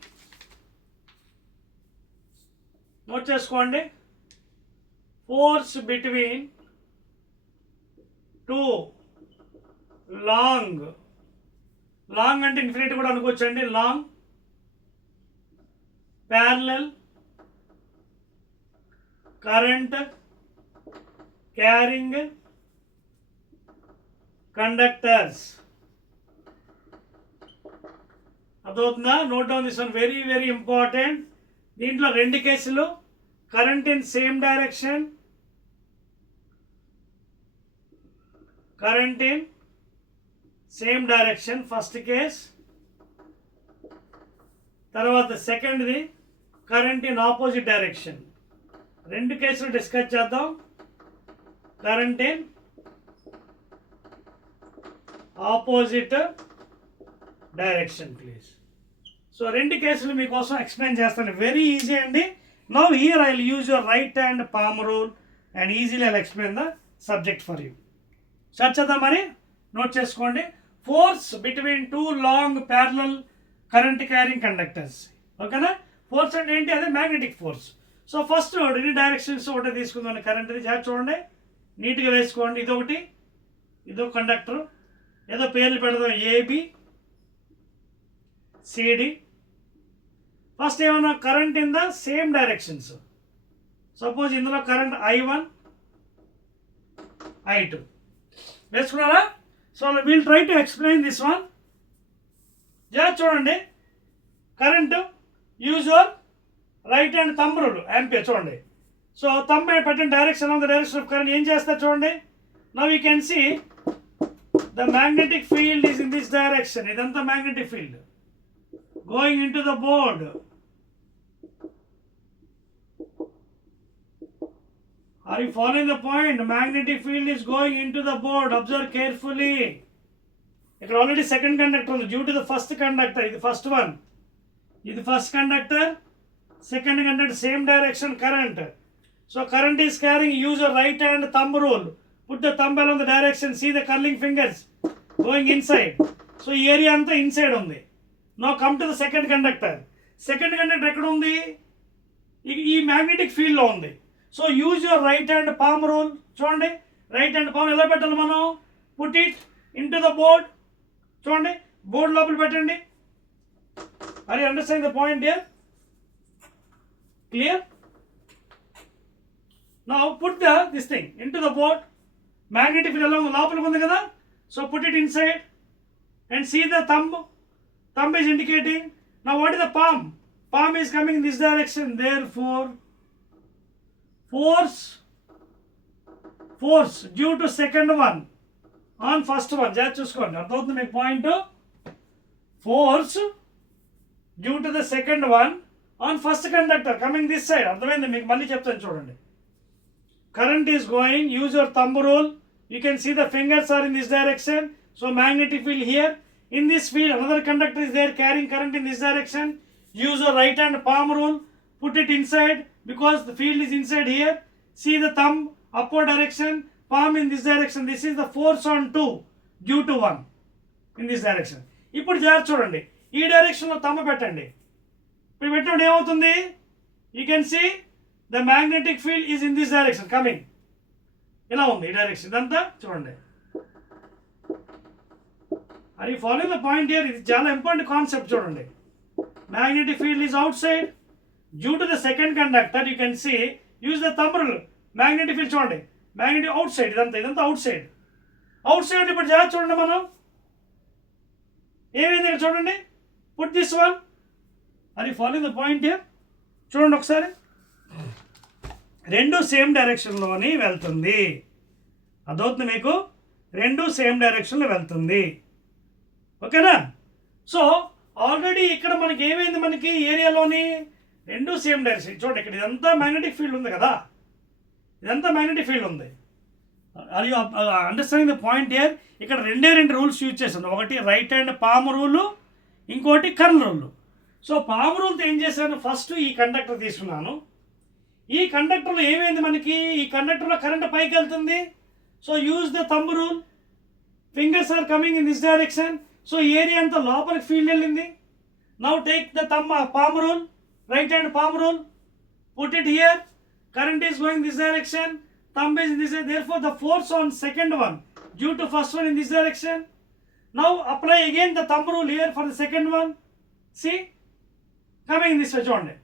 note చేసుకోండి, force between two long అంటే infinity కూడా అనుకోవచ్చండి, long parallel current carrying conductors. అర్థమవుతుందా? Note down this one, very very important. దీంట్లో రెండు కేసులు, current in same direction, first case. తర్వాత సెకండ్ది కరెంట్ ఇన్ ఆపోజిట్ డైరెక్షన్. రెండు కేసులు డిస్కస్ చేద్దాం. Current in opposite direction please. So రెండు కేసులు మీకోసం ఎక్స్ప్లెయిన్ చేస్తాను, వెరీ ఈజీ అండి. Now here I will use your right hand palm rule and easily I explain the subject for you. Start చేద్దాం మరి, నోట్ చేసుకోండి. Force between two long parallel current carrying conductors. ఓకేనా? ఫోర్స్ అంటే ఏంటి? అదే మ్యాగ్నెటిక్ ఫోర్స్. సో ఫస్ట్ రెండు డైరెక్షన్స్ ఒకటే తీసుకుందాం. కరెంట్ది చూడండి, నీట్గా వేసుకోండి. ఇదొక కండక్టర్, ఏదో పేర్లు పెడదాం, ఏబి సిడి. ఫస్ట్ ఏమన్నా current in the same directions. Suppose ఇందులో కరెంట్ I1 I2 వేసుకున్నారా? So we'll try to explain this one. చూడండి, current use your right hand thumb rule ampere చూడండి. సో థంబ్ పెట్టిన direction of the direction of current ఏం చేస్తారు చూడండి. Now you can see the magnetic field is in this direction. ఇదంతా magnetic field going into the board. Are you following the point? The magnetic field is going into the board. Observe carefully. ఇక్కడ already second conductor ఉంది due to the first conductor. ఇది first one, ఇది first conductor, second conductor, same direction current. So current is carrying, use your right hand thumb rule, put the thumb along the direction, see the curling fingers going inside. So ఈ ఏరియా అంతా ఇన్సైడ్ ఉంది. Now come to the second conductor. Second conductor ఎక్కడ ఉంది? ఈ మ్యాగ్నెటిక్ ఫీల్డ్లో ఉంది. So use your right hand palm rule. చూడండి right hand palm ఎలా పెట్టాలి మనం? Put it into the board. చూడండి బోర్డ్ లోపల పెట్టండి. Are you understanding the point here? Clear? Now put this thing into the board. Magnetic field ఎలా ఉంది? లోపలికి ఉంది కదా. So put it inside and see the thumb. Thumb is indicating. Now what is the palm? Palm is coming in this direction. Therefore force due to second one on first one. Just చూసుకోండి, అర్థమవుతుంది మీకు పాయింట్. Force due to the second one on first conductor coming this side. అర్థమైంది మీకు? మళ్ళీ చెప్తాను చూడండి. Current is going, use your thumb rule. You can see the fingers are in this direction. So magnetic field here. In this field another conductor is there carrying current in this direction. Use your right hand palm rule, put it inside because the field is inside here. See the thumb upward direction, palm in this direction. This is the force on 2 due to 1 in this direction. ఇప్పుడు జాగ్రత్త చూడండి, ఈ డైరెక్షన్లో థంబ్ పెట్టండి. ఇప్పుడు పెట్టినప్పుడు ఏమవుతుంది? You can see the magnetic field is in this direction coming. ఇలా ఉంది ఈ డైరెక్షన్. ఇదంతా చూడండి. Are you following the point here? ఇది చాలా ఇంపార్టెంట్ కాన్సెప్ట్ చూడండి. Magnetic field is outside due to the second conductor. You can see, use the thumb rule. Magnetic field చూడండి, magnetic outside. ఇదంతా outside. Outside ఇప్పుడు జాగ్రత్త చూడండి. మనం ఏమైంది ఇక్కడ చూడండి. Put this one. Are you following the point here? చూడండి ఒకసారి. రెండు సేమ్ డైరెక్షన్లోని వెళ్తుంది. అదవుతుంది మీకు? రెండు సేమ్ డైరెక్షన్లో వెళ్తుంది. ఓకేనా? సో ఆల్రెడీ ఇక్కడ మనకి ఏమైంది? మనకి ఏరియాలోని రెండు సేమ్ డైరెక్షన్. చూడండి ఇక్కడ ఇదంతా మ్యాగ్నెటిక్ ఫీల్డ్ ఉంది కదా. ఇదంతా మ్యాగ్నెటిక్ ఫీల్డ్ ఉంది. అది అండర్స్టాండింగ్ ద పాయింట్ హియర్. ఇక్కడ రెండు రూల్స్ యూజ్ చేశాను. ఒకటి రైట్ హ్యాండ్ పామ్ రూలు, ఇంకోటి కర్ల్ రూలు. సో పామ్ రూల్తో ఏం చేశాను? ఫస్ట్ ఈ కండక్టర్ తీసుకున్నాను. ఈ కండక్టర్లో ఏమైంది మనకి? ఈ కండక్టర్లో కరెంట్ పైకి వెళ్తుంది. So use the thumb rule. Fingers are coming in this direction. So area అంతా లోపలికి ఫీల్డ్ వెళ్ళింది. Now take the palm rule, right hand palm rule, put it here. Current is going this direction, thumb is in this direction. Therefore the force on second one due to first one in this direction. Now apply again the thumb rule here for the second one. See, coming in this way. చూడండి,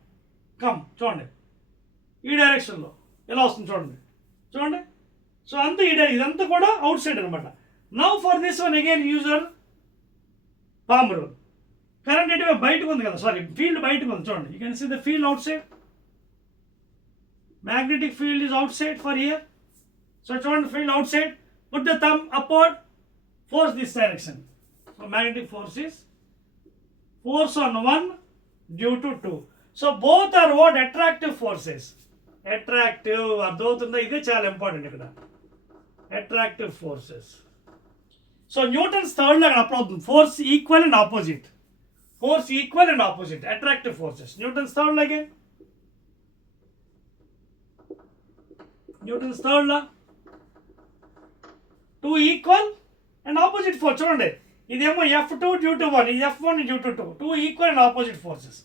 కమ్ చూడండి ఈ డైరెక్షన్లో ఎలా వస్తుంది చూడండి. చూడండి. సో అంతా ఇదంతా కూడా అవుట్ సైడ్ అనమాట. Now for this one again use your palm rule. Current ఎటు బయటకు ఉంది కదా, సారీ ఫీల్డ్ బయటకు ఉంది. చూడండి, you can see the field outside. Magnetic field is outside for here. So చూడండి field outside. Put the thumb upward. Force this direction. So magnetic force is force on 1 due to 2. So both are what? Attractive forces. Attractive. అర్థమవుతుందా? ఇదే చాలా ఇంపార్టెంట్ ఇక్కడ. Attractive forces. So Newton's third law apply అవుతుంది. Force equal and opposite. Force equal and opposite. Attractive forces. Newton's third law again. Newton's third law. 2 equal and opposite force. చూడండి, ఇదేమో F2 due to 1, ఇది F1 due to 2. 2 equal and opposite forces.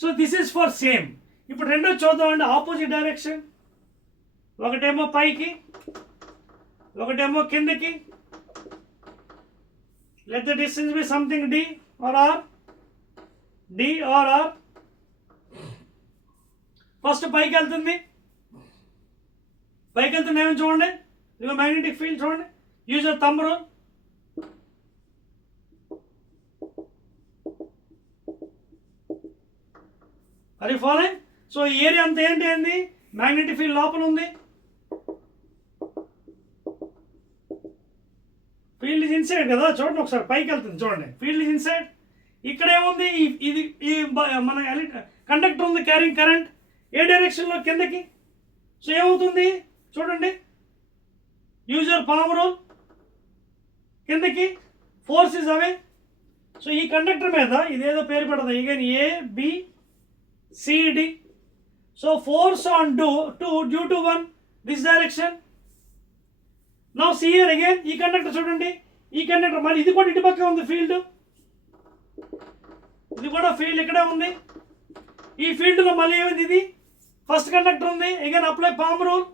So this is for same. ఇప్పుడు రెండో చూద్దామండి. Opposite direction. ఒకటేమో పైకి, ఒకటేమో కిందకి. Let the distance be something D or R. D or R. First పైకి వెళ్తుంది. పైకి వెళ్తున్న ఏమైనా చూడండి, ఇదిగో మ్యాగ్నెటిక్ ఫీల్డ్ చూడండి. Use your thumb rule. అది ఫాలోయింగ్. సో ఈ ఏరియా అంతా ఏంటి మ్యాగ్నెటిక్ ఫీల్డ్ లోపల ఉంది. ఫీల్డ్ ఇస్ ఇన్సైడ్ కదా, చూడండి ఒకసారి పైకి వెళ్తుంది చూడండి, ఫీల్డ్ ఇస్ ఇన్సైడ్. ఇక్కడ ఏముంది, ఇది ఈ మన కండక్టర్ ఉంది క్యారింగ్ కరెంట్ ఏ డైరెక్షన్లో కిందకి. సో ఏమవుతుంది చూడండి, యూజ్ యువర్ పామ్ రూల్, కిందకి ఫోర్స్ ఇస్ అవే. సో ఈ కండక్టర్ మీద ఇదేదో పేరు పెడతాం again A B C D. So force on due to 1 this direction. Now see here again, ఈ కండక్టర్ చూడండి, ఈ కండక్టర్ మళ్ళీ ఇది కూడా ఇటు పక్క ఉంది ఫీల్డ్, ఇది కూడా ఫీల్డ్ ఇక్కడే ఉంది. ఈ ఫీల్డ్లో మళ్ళీ ఏమైంది, ఇది ఫస్ట్ కండక్టర్ ఉంది. Again apply palm rule,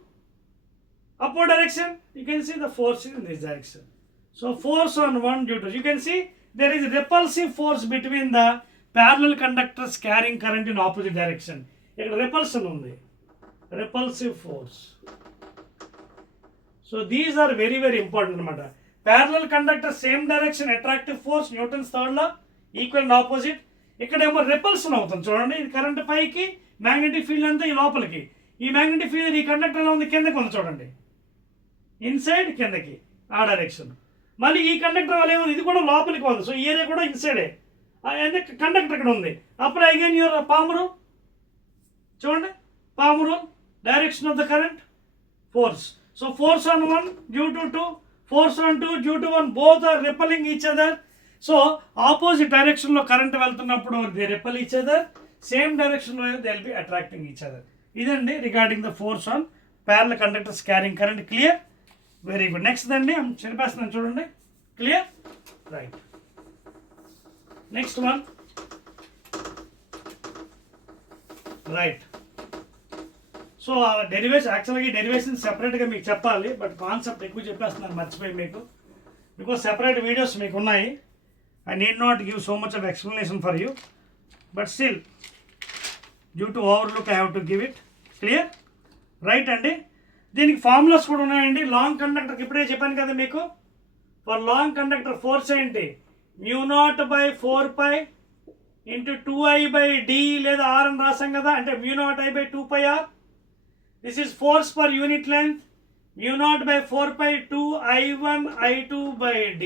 upward direction, you can see the force in this direction. So force on 1 due to, you can see there is repulsive force between the parallel conductors carrying current in opposite direction. ఇక్కడ repulsion ఉంది, repulsive force. So these are very very important అనమాట. Parallel conductor same direction, attractive force, Newton's third law, equal and opposite. ఇక్కడేమో repulsion అవుతుంది చూడండి, ఇది కరెంట్ పైకి, magnetic field అంతా ఈ లోపలికి. ఈ మ్యాగ్నెటిక్ ఫీల్డ్ ఈ కండక్టర్లో ఉంది, కిందకి ఉంది చూడండి, ఇన్సైడ్ కిందకి ఆ డైరెక్షన్. మళ్ళీ ఈ కండక్టర్ వల్ల ఏముంది, ఇది కూడా లోపలికి ఉంది. సో ఈ ఏరియా కూడా ఇన్సైడే, కండక్టర్ ఇక్కడ ఉంది. అప్పుడు అగైన్ యువర్ పామ్ రూల్ చూడండి, palm rule, direction of the current, force. So force on 1 due to 2, force on 2 due to 1, both are repelling each other. So opposite డైరెక్షన్లో కరెంట్ వెళ్తున్నప్పుడు they repel each other, same డైరెక్షన్లో they will be attracting each other. ఇదండి regarding the force on parallel conductors carrying current. Clear? Very good. Next అండి చెప్పేస్తున్నాను చూడండి, clear? Right. Next one, right. So derivation, యాక్చువల్గా ఈ డెరివేషన్ సెపరేట్గా మీకు చెప్పాలి, బట్ కాన్సెప్ట్ ఎక్కువ చెప్పేస్తున్నాను మర్చిపోయి మీకు, బికాస్ సెపరేట్ వీడియోస్ మీకు ఉన్నాయి. I need not give so much of explanation for you, but still due to overlook I have to give it. Clear? Right అండి. దీనికి ఫార్ములాస్ కూడా ఉన్నాయండి. లాంగ్ కండక్టర్కి ఇప్పుడే చెప్పాను కదా మీకు, ఫర్ లాంగ్ కండక్టర్ ఫోర్స్ ఏంటి, μ0/4π ఇంటూ 2I/d లేదా r అని రాసాం కదా, అంటే μ0I/2πr. This is force per unit length, μ0/4π 2I1I2/d.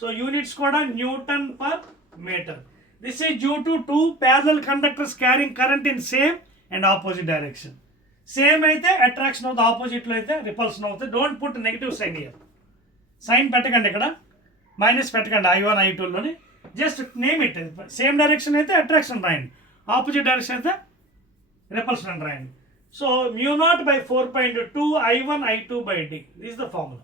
So units కూడా Newton per meter. This is due to 2 parallel conductors carrying current in same and opposite direction. Same అయితే attraction of the opposite లో అయితే repulsion అవుతుంది. Don't put negative sign here. Sign పెట్టకండి, ఇక్కడ మైనస్ పెట్టకండి I1 I2 లోని, just name it. Same direction అయితే attraction రాయండి, ఆపోజిట్ డైరెక్షన్ అయితే repulsion అని రాయండి. So μ0/4π into 2I1I2/d. This is the formula.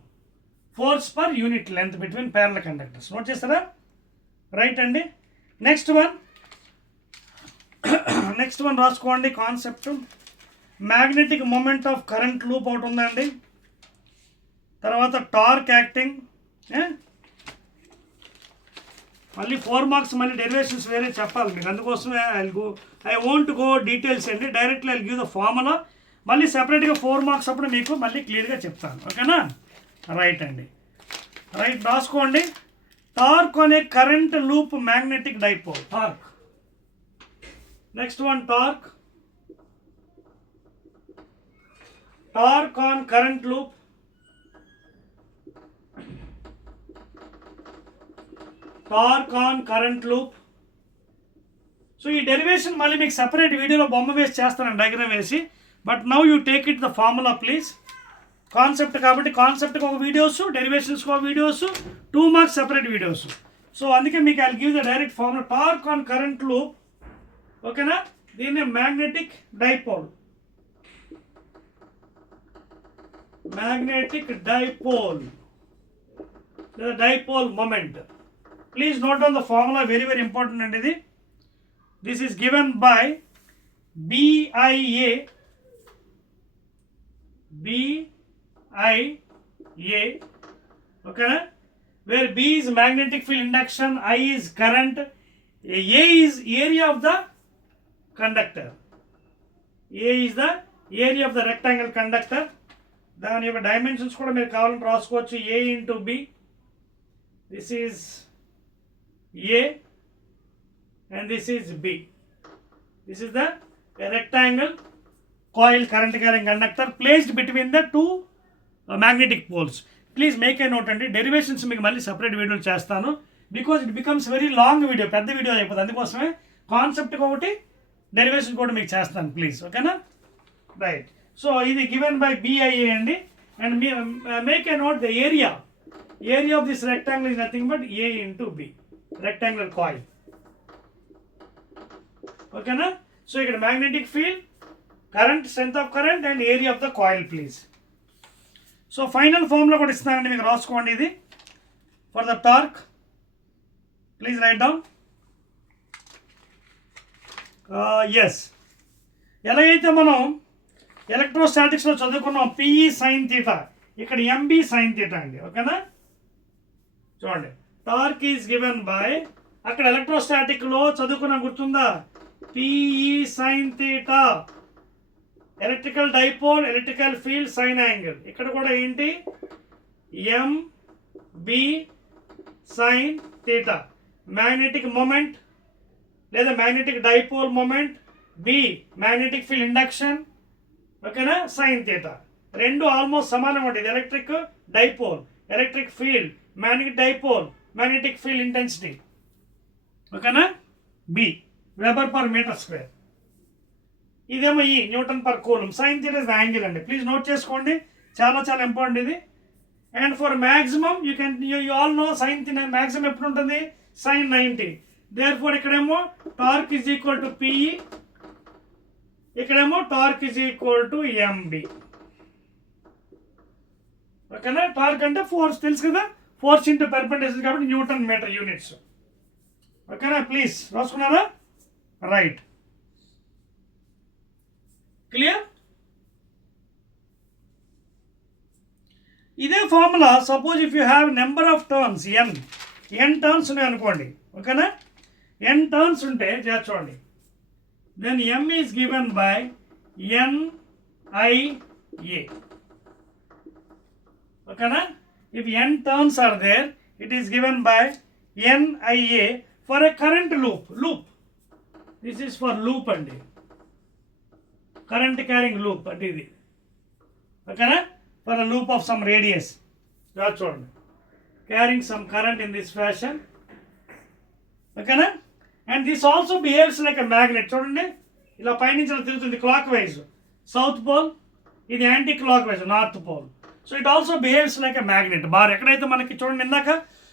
Force per unit length between parallel conductors. Note చేస్తారా? రైట్ అండి. నెక్స్ట్ వన్ రాసుకోండి concept. Magnetic moment of current loop ఒకటి ఉందండి, తర్వాత టార్క్ యాక్టింగ్, మళ్ళీ 4 మార్క్స్, మళ్ళీ డెరివేషన్స్ వేరే చెప్పాలి మీకు, అందుకోసమే ఐ వోంట్ గో డీటెయిల్స్ అండి, directly I give the formula. మళ్ళీ సెపరేట్గా 4 మార్క్స్ అప్పుడు మీకు మళ్ళీ క్లియర్గా చెప్తాను, ఓకేనా? రైట్ అండి. రైట్ రాసుకోండి. టార్క్ అనే current loop magnetic dipole, torque. Next one, torque on current loop, torque on current loop. So ఈ డెరివేషన్ మళ్ళీ మీకు సెపరేట్ వీడియోలో బొమ్మ వేసి చేస్తాను, డయాగ్రామ్ వేసి. But now you take it the formula please. Concept కాబట్టి కాన్సెప్ట్కి ఒక వీడియోస్, డెరివేషన్స్కి ఒక వీడియోస్, 2 మార్క్స్ సెపరేట్ వీడియోస్. సో అందుకే మీకు I give the direct formula, torque on current loop, ఓకేనా? దీన్ని మ్యాగ్నెటిక్ డైపోల్, లేదా dipole moment. Please note down the formula, very very important అండి ఇది. This is given by BIA, okay, where B is magnetic field induction, I is current, A is area of the conductor, A is the area of the rectangle conductor. దాని యొక్క డైమెన్షన్స్ కూడా మీరు కావాలంటే రాసుకోవచ్చు, A into B. This is A and this is B. This is the rectangle coil current carrying conductor placed between the two magnetic poles. Please make a note అండి, డెరివేషన్స్ మీకు మళ్ళీ సపరేట్ వీడియోలు చేస్తాను, because it becomes very long video, పెద్ద వీడియో అయిపోతుంది. అందుకోసమే కాన్సెప్ట్ ఒకటి డెరివేషన్ కూడా మీకు చేస్తాను ప్లీజ్, ఓకేనా. రైట్, సో ఇది గివెన్ బై బిఐఏ అండి. And make a note the area of this rectangle is nothing but A into B, rectangular coil, ఓకేనా. సో ఇక్కడ magnetic field, current, strength of current and area of the coil please. So final formula కూడా ఇస్తానండి, మీకు రాసుకోండి ఇది. For the torque please write down. Yes, ఎలాగైతే మనం ఎలక్ట్రోస్టాటిక్స్లో చదువుకున్నాం పిఈ సైన్ థీటా, ఇక్కడ ఎంబీ సైన్ థీటా అండి, ఓకేనా. చూడండి, టార్క్ ఈజ్ గివెన్ బై, అక్కడ ఎలక్ట్రోస్టాటిక్లో చదువుకున్నా గుర్తుందా, P E sine theta, electrical dipole, electrical field, sine angle. ఇక్కడ కూడా ఏంటి, M B sine theta. Magnetic moment లేదా magnetic dipole moment, B magnetic field induction, ఓకేనా, సైన్ థీటా. రెండు ఆల్మోస్ట్ సమానం ఉంటుంది. Electric dipole, electric field, magnetic dipole, magnetic field intensity, ఓకేనా. B weber per metre square. ఇదేమో ఈ newton per coulomb. Sine theta is the angle అండి, please note చేసుకోండి, చాలా చాలా ఇంపార్టెంట్ ఇది. And for maximum you can you all know sine theta maximum ఎప్పుడు ఉంటుంది, సైన్ 90. దేర్ ఫోర్ ఇక్కడేమో torque is equal to P E, ఇక్కడేమో torque is equal to M B, ఓకేనా. టార్క్ అంటే ఫోర్స్ తెలుసు కదా, ఫోర్స్ ఇంటూ పెర్పెండిక్యులర్ కాబట్టి న్యూటన్ మీటర్ యూనిట్స్, ఓకేనా. ప్లీజ్ రాసుకున్నారా, రైట్, క్లియర్. ఇదే formula suppose if you have number of turns N turns ఉన్నాయి అనుకోండి, ఓకేనా. ఎన్ టర్న్స్ ఉంటే చూడండి, then M is given by NIA, ఓకేనా. If N turns are there it is given by N I A for a current loop. This is for loop అండి, current carrying loop అంటే ఇది, ఓకేనా. For a loop of some radius, చూడండి, carrying some current in this fashion, ఓకేనా. And this also behaves like a magnet. చూడండి, ఇలా పైనుంచి ఇలా తిరుగుతుంది క్లాక్ వైజ్, సౌత్ పోల్, ఇది anticlockwise north pole. So it also behaves like a magnet bar. ఎక్కడైతే మనకి చూడండి ఇందాక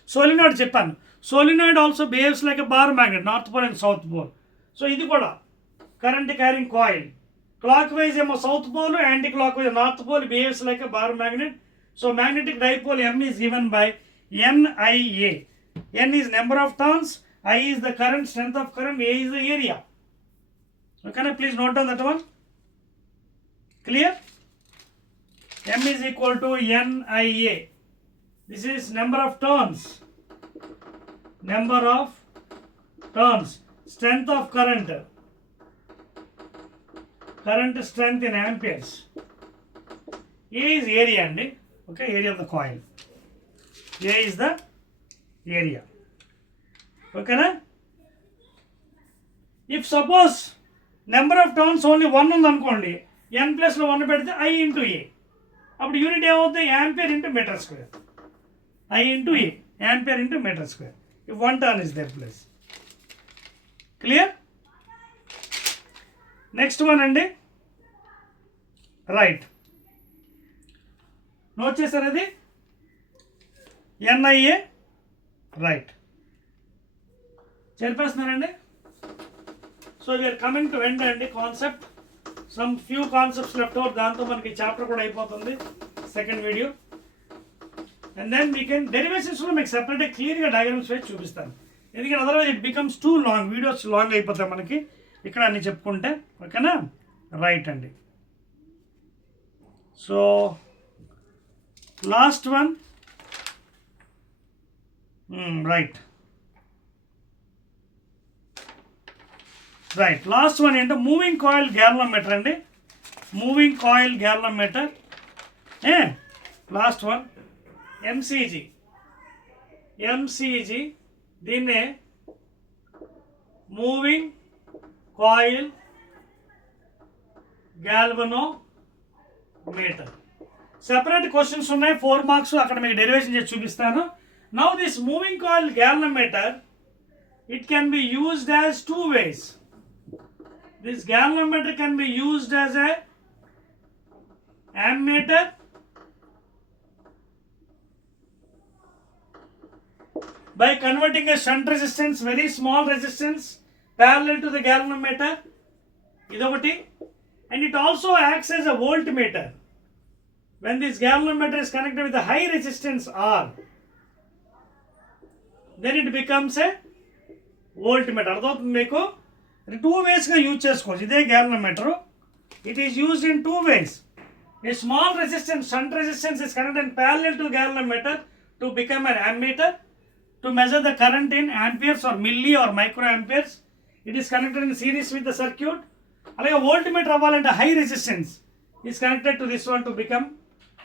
సోలినాయిడ్ చెప్పాను, solenoid also behaves like a bar magnet, north pole and south pole. So ఇది కూడా current carrying coil, clockwise ఏమో south pole, anticlockwise north pole, behaves like a bar magnet. So magnetic dipole M is given by N I A. N is number of turns, I is the current, strength of current, A is the area. Okay, please note down that one. Clear? M is equal to NIA. This is number of turns. Number of turns. Strength of current. Current strength in amperes. A is area, okay, area of the coil. A is the area. ఓకేనా. If suppose number of turns only 1 ఉందనుకోండి, ఎన్ ప్లస్లో 1 పెడితే I into ఏ, అప్పుడు unit ఏమవుతుంది, ampere into metre square, I into A, ampere into metre square. If 1 turn is there plus. Clear. Next one అండి, right, note చేశారు అది N I A, right, చెప్పేస్తున్నారండి. So we are coming to end అండి. Concept some few concepts left out, దాంతో మనకి chapter కూడా అయిపోతుంది second video. And then we can డెరివేషన్స్లో మీకు సపరేట్గా క్లియర్గా డయాగ్రామ్స్ వేసి చూపిస్తాను, ఎందుకంటే otherwise it becomes too long, videos long అయిపోతాయి మనకి ఇక్కడ అన్ని చెప్పుకుంటే, ఓకేనా. రైట్ అండి. So last one, right, right, last one ఏంటో మూవింగ్ కాయిల్ గ్యాలనోమీటర్ అండి, moving coil galvanometer. Last one M C G, దీన్నే moving coil galvanometer. Separate questions ఉన్నాయి 4 marks అక్కడ మీకు డెరివేషన్ చేసి చూపిస్తాను. Now this moving coil galvanometer, it can be used as two ways. This galvanometer can be used as a ammeter by converting a shunt resistance, very small resistance, parallel to the galvanometer. Idokati. And it also acts as a voltmeter. When this galvanometer is connected with a high resistance R, then it becomes a voltmeter. అర్థమవుతుంది మీకు? టూ వేస్గా యూజ్ చేసుకోవచ్చు. ఇదే galvanometer. It is used in two ways. A small resistance, shunt resistance, is connected parallel to galvanometer to become an ammeter to measure the current in amperes or milli or microamperes. It is connected in series with the circuit. అలాగే voltmeter అవ్వాలంటే high resistance is connected to this one to become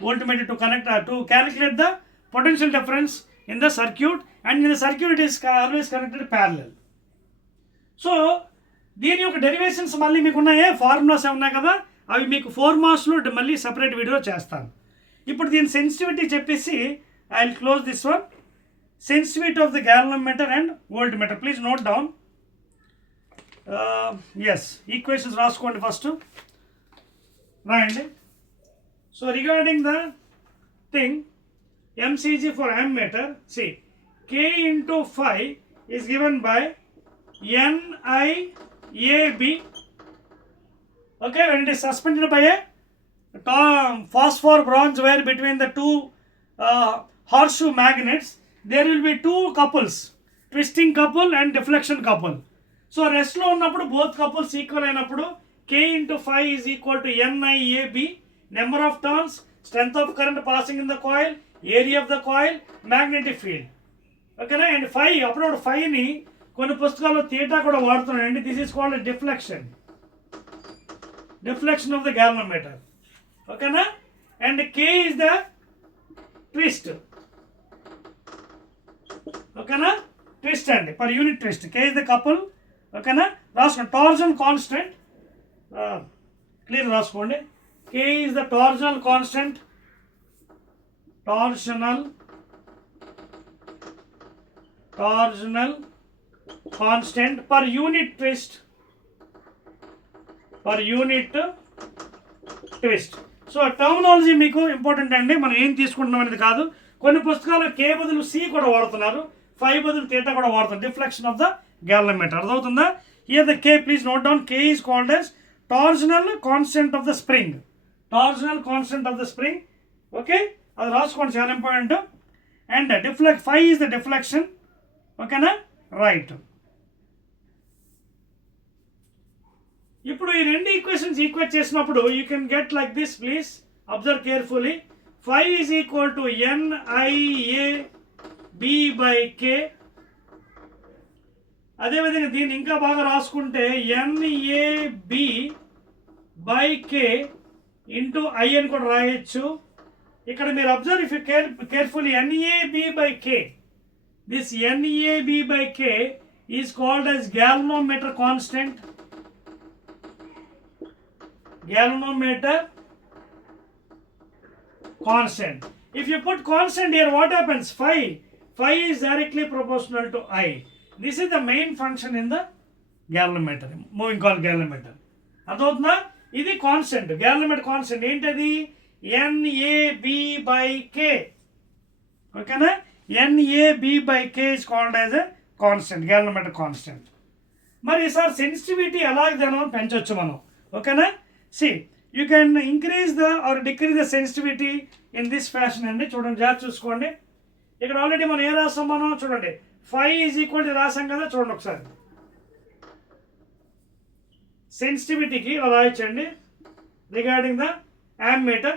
voltmeter to connect to calculate the potential difference in the circuit, and in the circuit it is always connected parallel. So దీని యొక్క డెరివేషన్స్ మళ్ళీ మీకు ఉన్నాయే, ఫార్ములాస్ ఉన్నాయి కదా, అవి మీకు 4 marksలో మళ్ళీ సపరేట్ వీడియో చేస్తాను. ఇప్పుడు దీని సెన్సిటివిటీ చెప్పేసి I will close this one. Sensitivity of the galvanometer and voltmeter, please note down. Yes, equations రాసుకోండి ఫస్ట్, రాయండి. So regarding the thing MCG for ammeter, see, K into phi is given by NIAB. Okay, when it is suspended by a phosphor bronze wire between the two horseshoe magnets, there will be two couples, twisting couple and deflection couple. So rest lo unnappudu both couples equal ainappudu K into phi is equal to NIAB, number of turns, strength of current passing in the coil, area of the coil, magnetic field. Okay na? And phi, appudu phi ni కొన్ని పుస్తకాల్లో theta కూడా వాడుతున్నాయండి. This is called deflection of the galvanometer. ఓకేనా? And K is the twist. ఓకేనా? Twist అండి, per unit twist. K is the couple. ఓకేనా? రాసుకోండి. Torsional constant clear రాసుకోండి. K is the torsional constant, torsional constant per unit twist. So terminology మీకు important అండి. మనం ఏం తీసుకుంటున్నాం అనేది కాదు. కొన్ని పుస్తకాలు కే బదులు సి కూడా వాడుతున్నారు, 5 బదులు థీటా కూడా వాడుతున్నారు. డిఫ్లెక్షన్ ఆఫ్ ద galvanometer, అర్థమవుతుందా? Here the K, please note down, K is called as torsional constant of the spring. Okay, అది రాసుకోండి, చాలా important. And phi is the deflection. ఓకేనా? రైట్. ఇప్పుడు ఈ రెండు ఈక్వేషన్స్ ఈక్వేట్ చేసినప్పుడు you can get like this, please observe carefully. phi is equal to NIAB by K. అదేవిధంగా దీన్ని ఇంకా బాగా రాసుకుంటే NAB by K into I అని కూడా రాయొచ్చు. ఇక్కడ మీరు observe if you carefully, NAB by K, this NAB by K is called as galvanometer constant. If you put constant here, what happens? Phi is directly proportional to I. This is the main function in the galvanometer, moving coil galvanometer. అర్థమవుతుందా? ఇది constant, galvanometer constant ఏంటది? NAB by K. ఓకేనా? NAB by K is called as a constant, galvanometer constant. మరి sir sensitivity ఎలాగైనా పెంచవచ్చు మనం. ఓకేనా? See, you can increase the or decrease the sensitivity in this fashion అండి. చూడండి, జాగ్రత్త చూసుకోండి. ఇక్కడ ఆల్రెడీ మనం ఏ రాసాం, మనం చూడండి phi ఈజ్ ఈక్వల్ టు రాసాం కదా. చూడండి ఒకసారి, సెన్సిటివిటీకి ఇలా రాయొచ్చండి. రిగార్డింగ్ యామ్మీటర్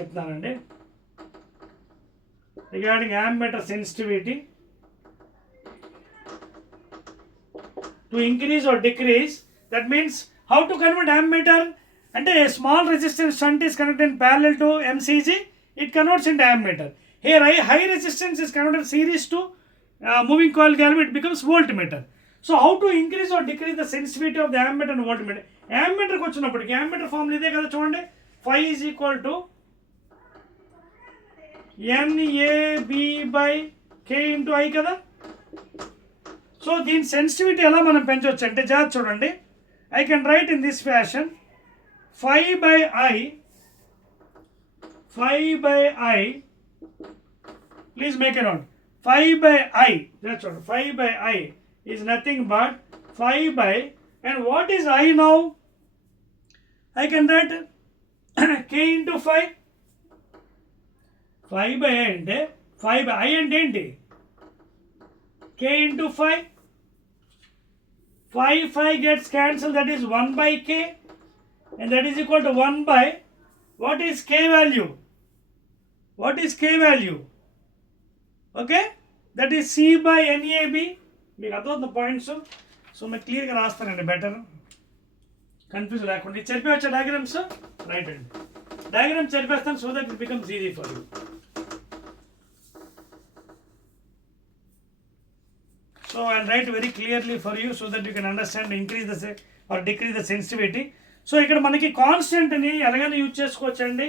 చెప్తున్నానండి. Regarding ammeter sensitivity to increase or decrease, that means how to convert ammeter అంటే small resistance shunt is connected in parallel to MCG, it converts into ammeter. Here high resistance is converted series to moving coil galvanometer, it becomes voltmeter. So how to increase or decrease the sensitivity of the ammeter and voltmeter. ammeterకి వచ్చినప్పటికి ammeter formula ఇదే కదా చూడండి, phi is equal to NAB by K into I కదా. సో దీని సెన్సిటివిటీ ఎలా మనం పెంచవచ్చు అంటే జాగ్రత్త చూడండి, I can write in this fashion phi by I, please make a note, phi by I, that's what, phi by I is nothing but phi by, and what is I now? I can write K into phi. Phi by I అంటే phi by I అంటే ఏంటి, K into phi. Phi gets cancelled, that is 1 by K, and that is equal to 1 by, what is K value? What is K value? Okay, that is C by NAB. మీకు అర్థమవుతున్న points. So మీకు క్లియర్గా రాస్తానండి, better confuse లేకుండా. ఇది చెరిపేవచ్చా diagrams? Right అండి, diagram చెరిపేస్తాను so that it becomes easy for you. So I'll write very clearly for you so that you can understand, increase the or decrease the sensitivity. So ఇక్కడ మనకి కాన్స్టెంట్ని ఎలాగైనా యూజ్ చేసుకోవచ్చండి.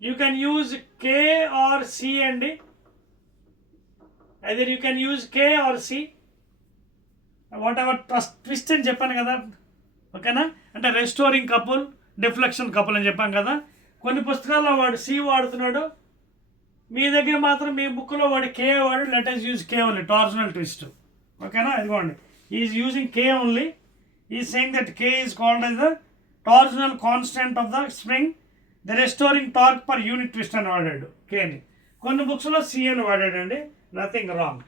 You can use K or C అండి, either you can use K or C, what ever twist అని చెప్పాను కదా, ఓకేనా. అంటే రెస్టోరింగ్ కపుల్, డిఫ్లెక్షన్ కపుల్ అని చెప్పాను కదా. కొన్ని పుస్తకాల్లో వాడు C వాడుతున్నాడు, మీ దగ్గర మాత్రం మీ బుక్లో వాడు K వాడు. Let us use K only, torsional twist, ఓకేనా. ఇదిగోండి, is using K only. Is saying that K is called as the torsional constant of the spring, the restoring torque per unit twist అని వాడాడు Kని. కొన్ని బుక్స్లో C అని వాడాడండి, nothing wrong,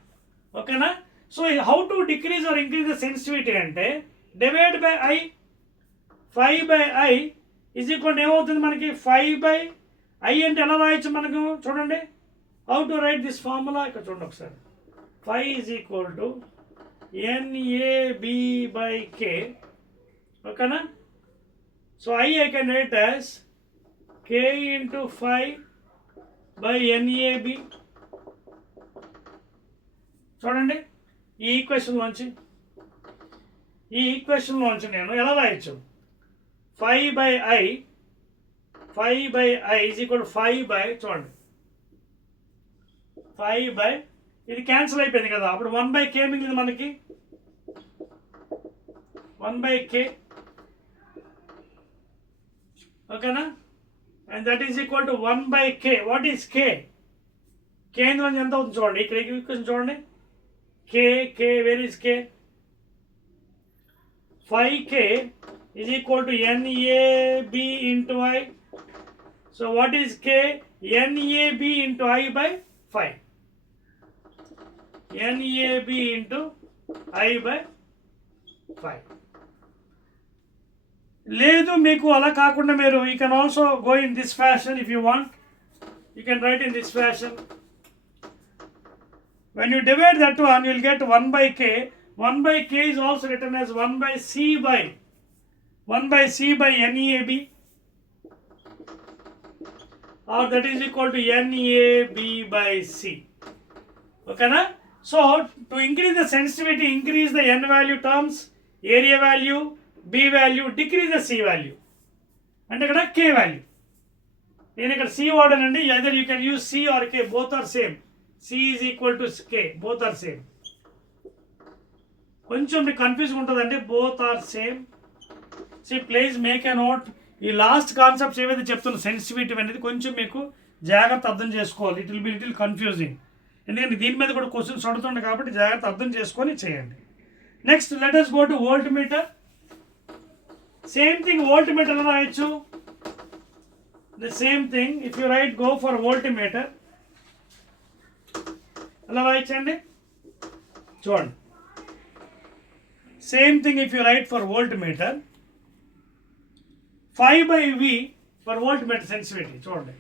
ఓకేనా. So how to decrease or increase the sensitivity అంటే divide by I, phi by I is equal ఏమవుతుంది మనకి, phi by I అంటే ఎలా రాయొచ్చు మనకు చూడండి. How to right this formula ఇక్కడ చూడండి ఒకసారి. phi is equal to NAB by K, ఓకేనా. So I can write as K into phi by NAB. చూడండి, ఈ ఈక్వేషన్లోంచి నేను ఎలా రాయొచ్చు, phi by I is equal to phi by, చూడండి phi by, ఇది క్యాన్సిల్ అయిపోయింది కదా, అప్పుడు 1 by K మిగిలింది మనకి, 1 by K, ఓకేనా. And that is equal to 1 by K. What is K? కేంద్రం ఎంత అవుతుంది చూడండి, ఇక్కడ ఈక్వేషన్ చూడండి, K, where is K? Phi K is equal to NAB into I. So what is K? NAB into I by phi. NAB into I by phi. లేదు మీకు అలా కాకుండా మీరు, you can also go in this fashion if you want. You can write in this fashion. When you divide that one, you will get 1 by K. 1 by K is also written as 1 by C by NAB, or that is equal to NAB by C, okay na. So to increase the sensitivity, increase the N value terms, area value, B value, decrease the C value, అంటే ఇక్కడ K value. నేను ఇక్కడ C వాడానండి, either you can use C or K, both are same. C is equal to K, both are same. కొంచెం మీకు కన్ఫ్యూజ్ ఉంటుందండి, both are same. See, please make a note. ఈ last concepts ఏవైతే చెప్తున్న సెన్సిటివిటీ అనేది కొంచెం మీకు జాగ్రత్త అర్థం చేసుకోవాలి. It will be little confusing, ఎందుకంటే దీని మీద కూడా క్వశ్చన్స్ అడుగుతుంది కాబట్టి జాగ్రత్త అర్థం చేసుకొని చేయండి. Next let us go to voltmeter. Same thing, voltmeter ఎలా రాయొచ్చు, the same thing. If you right go for voltmeter, ఎలా రాయొచ్చండి చూడండి. Same thing, if you right for voltmeter, phi by V for voltmeter sensitivity, చూడండి.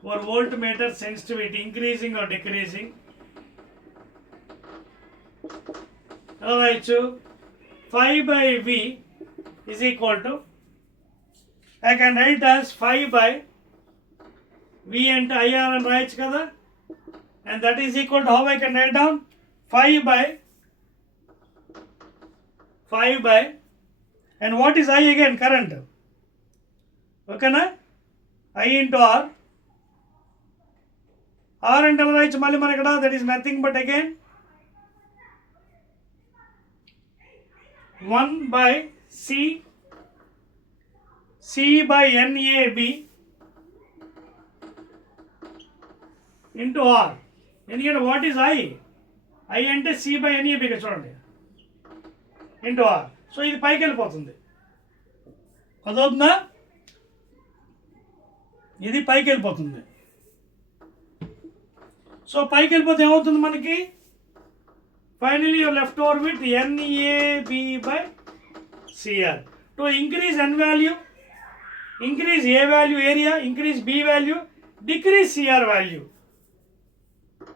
For voltmeter sensitivity increasing or decreasing, ఎలా రాయొచ్చు, phi by V is equal to, I can write as phi by V and IR అని రాయొచ్చు కదా, and that is equal to, how I can write down, phi by 5 by, and what is I again? Current. ఓకేనా? I into R. R అంటే ఎలా రాయొచ్చు మళ్ళీ మన ఇక్కడ? That is nothing but again 1 by C by NAB into R. ఎందుకంటే what is I అంటే C by NAB చూడండి ఇంటూ R. సో ఇది పైకి వెళ్ళిపోతుంది, అదవుతుందా? ఇది పైకి వెళ్ళిపోతుంది. సో పైకి వెళ్ళిపోతే ఏమవుతుంది మనకి? Finally you're left over with NAB by CR. To increase N value, increase A value area, increase B value, decrease CR value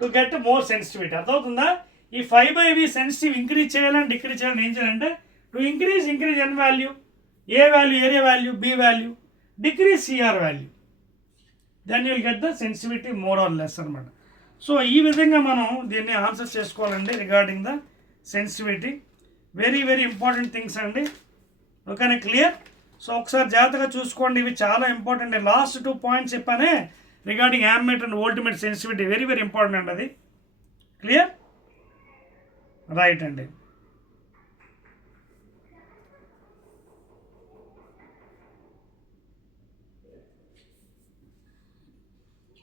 to get more sensitivity. అర్థమవుతుందా? ఈ 5/V సెన్సిటివ్ ఇంక్రీజ్ చేయాలని డిక్రీజ్ చేయాలని ఏం చేయాలంటే to increase N value, A value, area value, B value, decrease CR value, then you will get the sensitivity more or less అనమాట. సో ఈ విధంగా మనం దీన్ని ఆన్సర్ చేసుకోవాలండి regarding the sensitivity. Very very important things అండి. ఓకేనా? క్లియర్? సో ఒకసారి జాగ్రత్తగా చూసుకోండి, ఇవి చాలా ఇంపార్టెంట్. లాస్ట్ 2 పాయింట్స్ చెప్పానే regarding ammeter and voltmeter sensitivity, very very important అండి అది. క్లియర్? రైట్ అండి.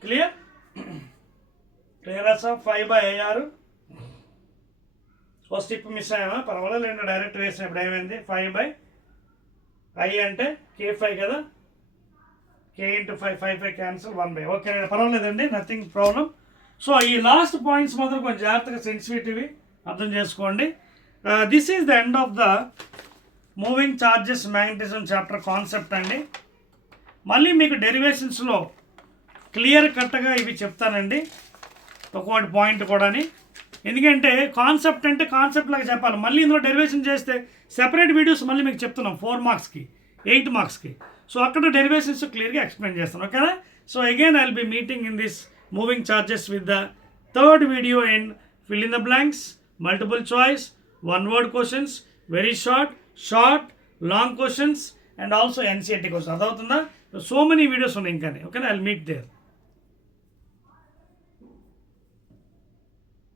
Clear? Clear sir? 5/IR. First step miss అయ్యామా? పర్వాలేదు, డైరెక్ట్ వేసినప్పుడు ఏమైంది? 5/I అంటే K5 కదా, K into 5 క్యాన్సిల్ 1/. ఓకే, పర్వాలేదండి, నథింగ్ ప్రాబ్లం. సో ఈ లాస్ట్ పాయింట్స్ మాత్రం కొంచెం జాగ్రత్తగా సెన్సిటివిటీ అర్థం చేసుకోండి. This is the end of the moving charges magnetism chapter concept అండి. మళ్ళీ మీకు డెరివేషన్స్లో క్లియర్ కట్గా ఇవి చెప్తానండి, ఒక్కొక్కటి పాయింట్ కూడాని. ఎందుకంటే కాన్సెప్ట్ అంటే కాన్సెప్ట్ లాగా చెప్పాలి. మళ్ళీ ఇందులో డెరివేషన్ చేస్తే సెపరేట్ వీడియోస్ మళ్ళీ మీకు చెప్తున్నాం 4 మార్క్స్కి 8 మార్క్స్కి. సో అక్కడ డెరివేషన్స్ క్లియర్గా ఎక్స్ప్లెయిన్ చేస్తాను. ఓకేనా? So again I will be meeting in this moving charges with the third video in fill in the blanks, multiple choice, one word questions, very short, long questions, and also NCERT questions. So many videos on Inkani. Okay, I'll meet there.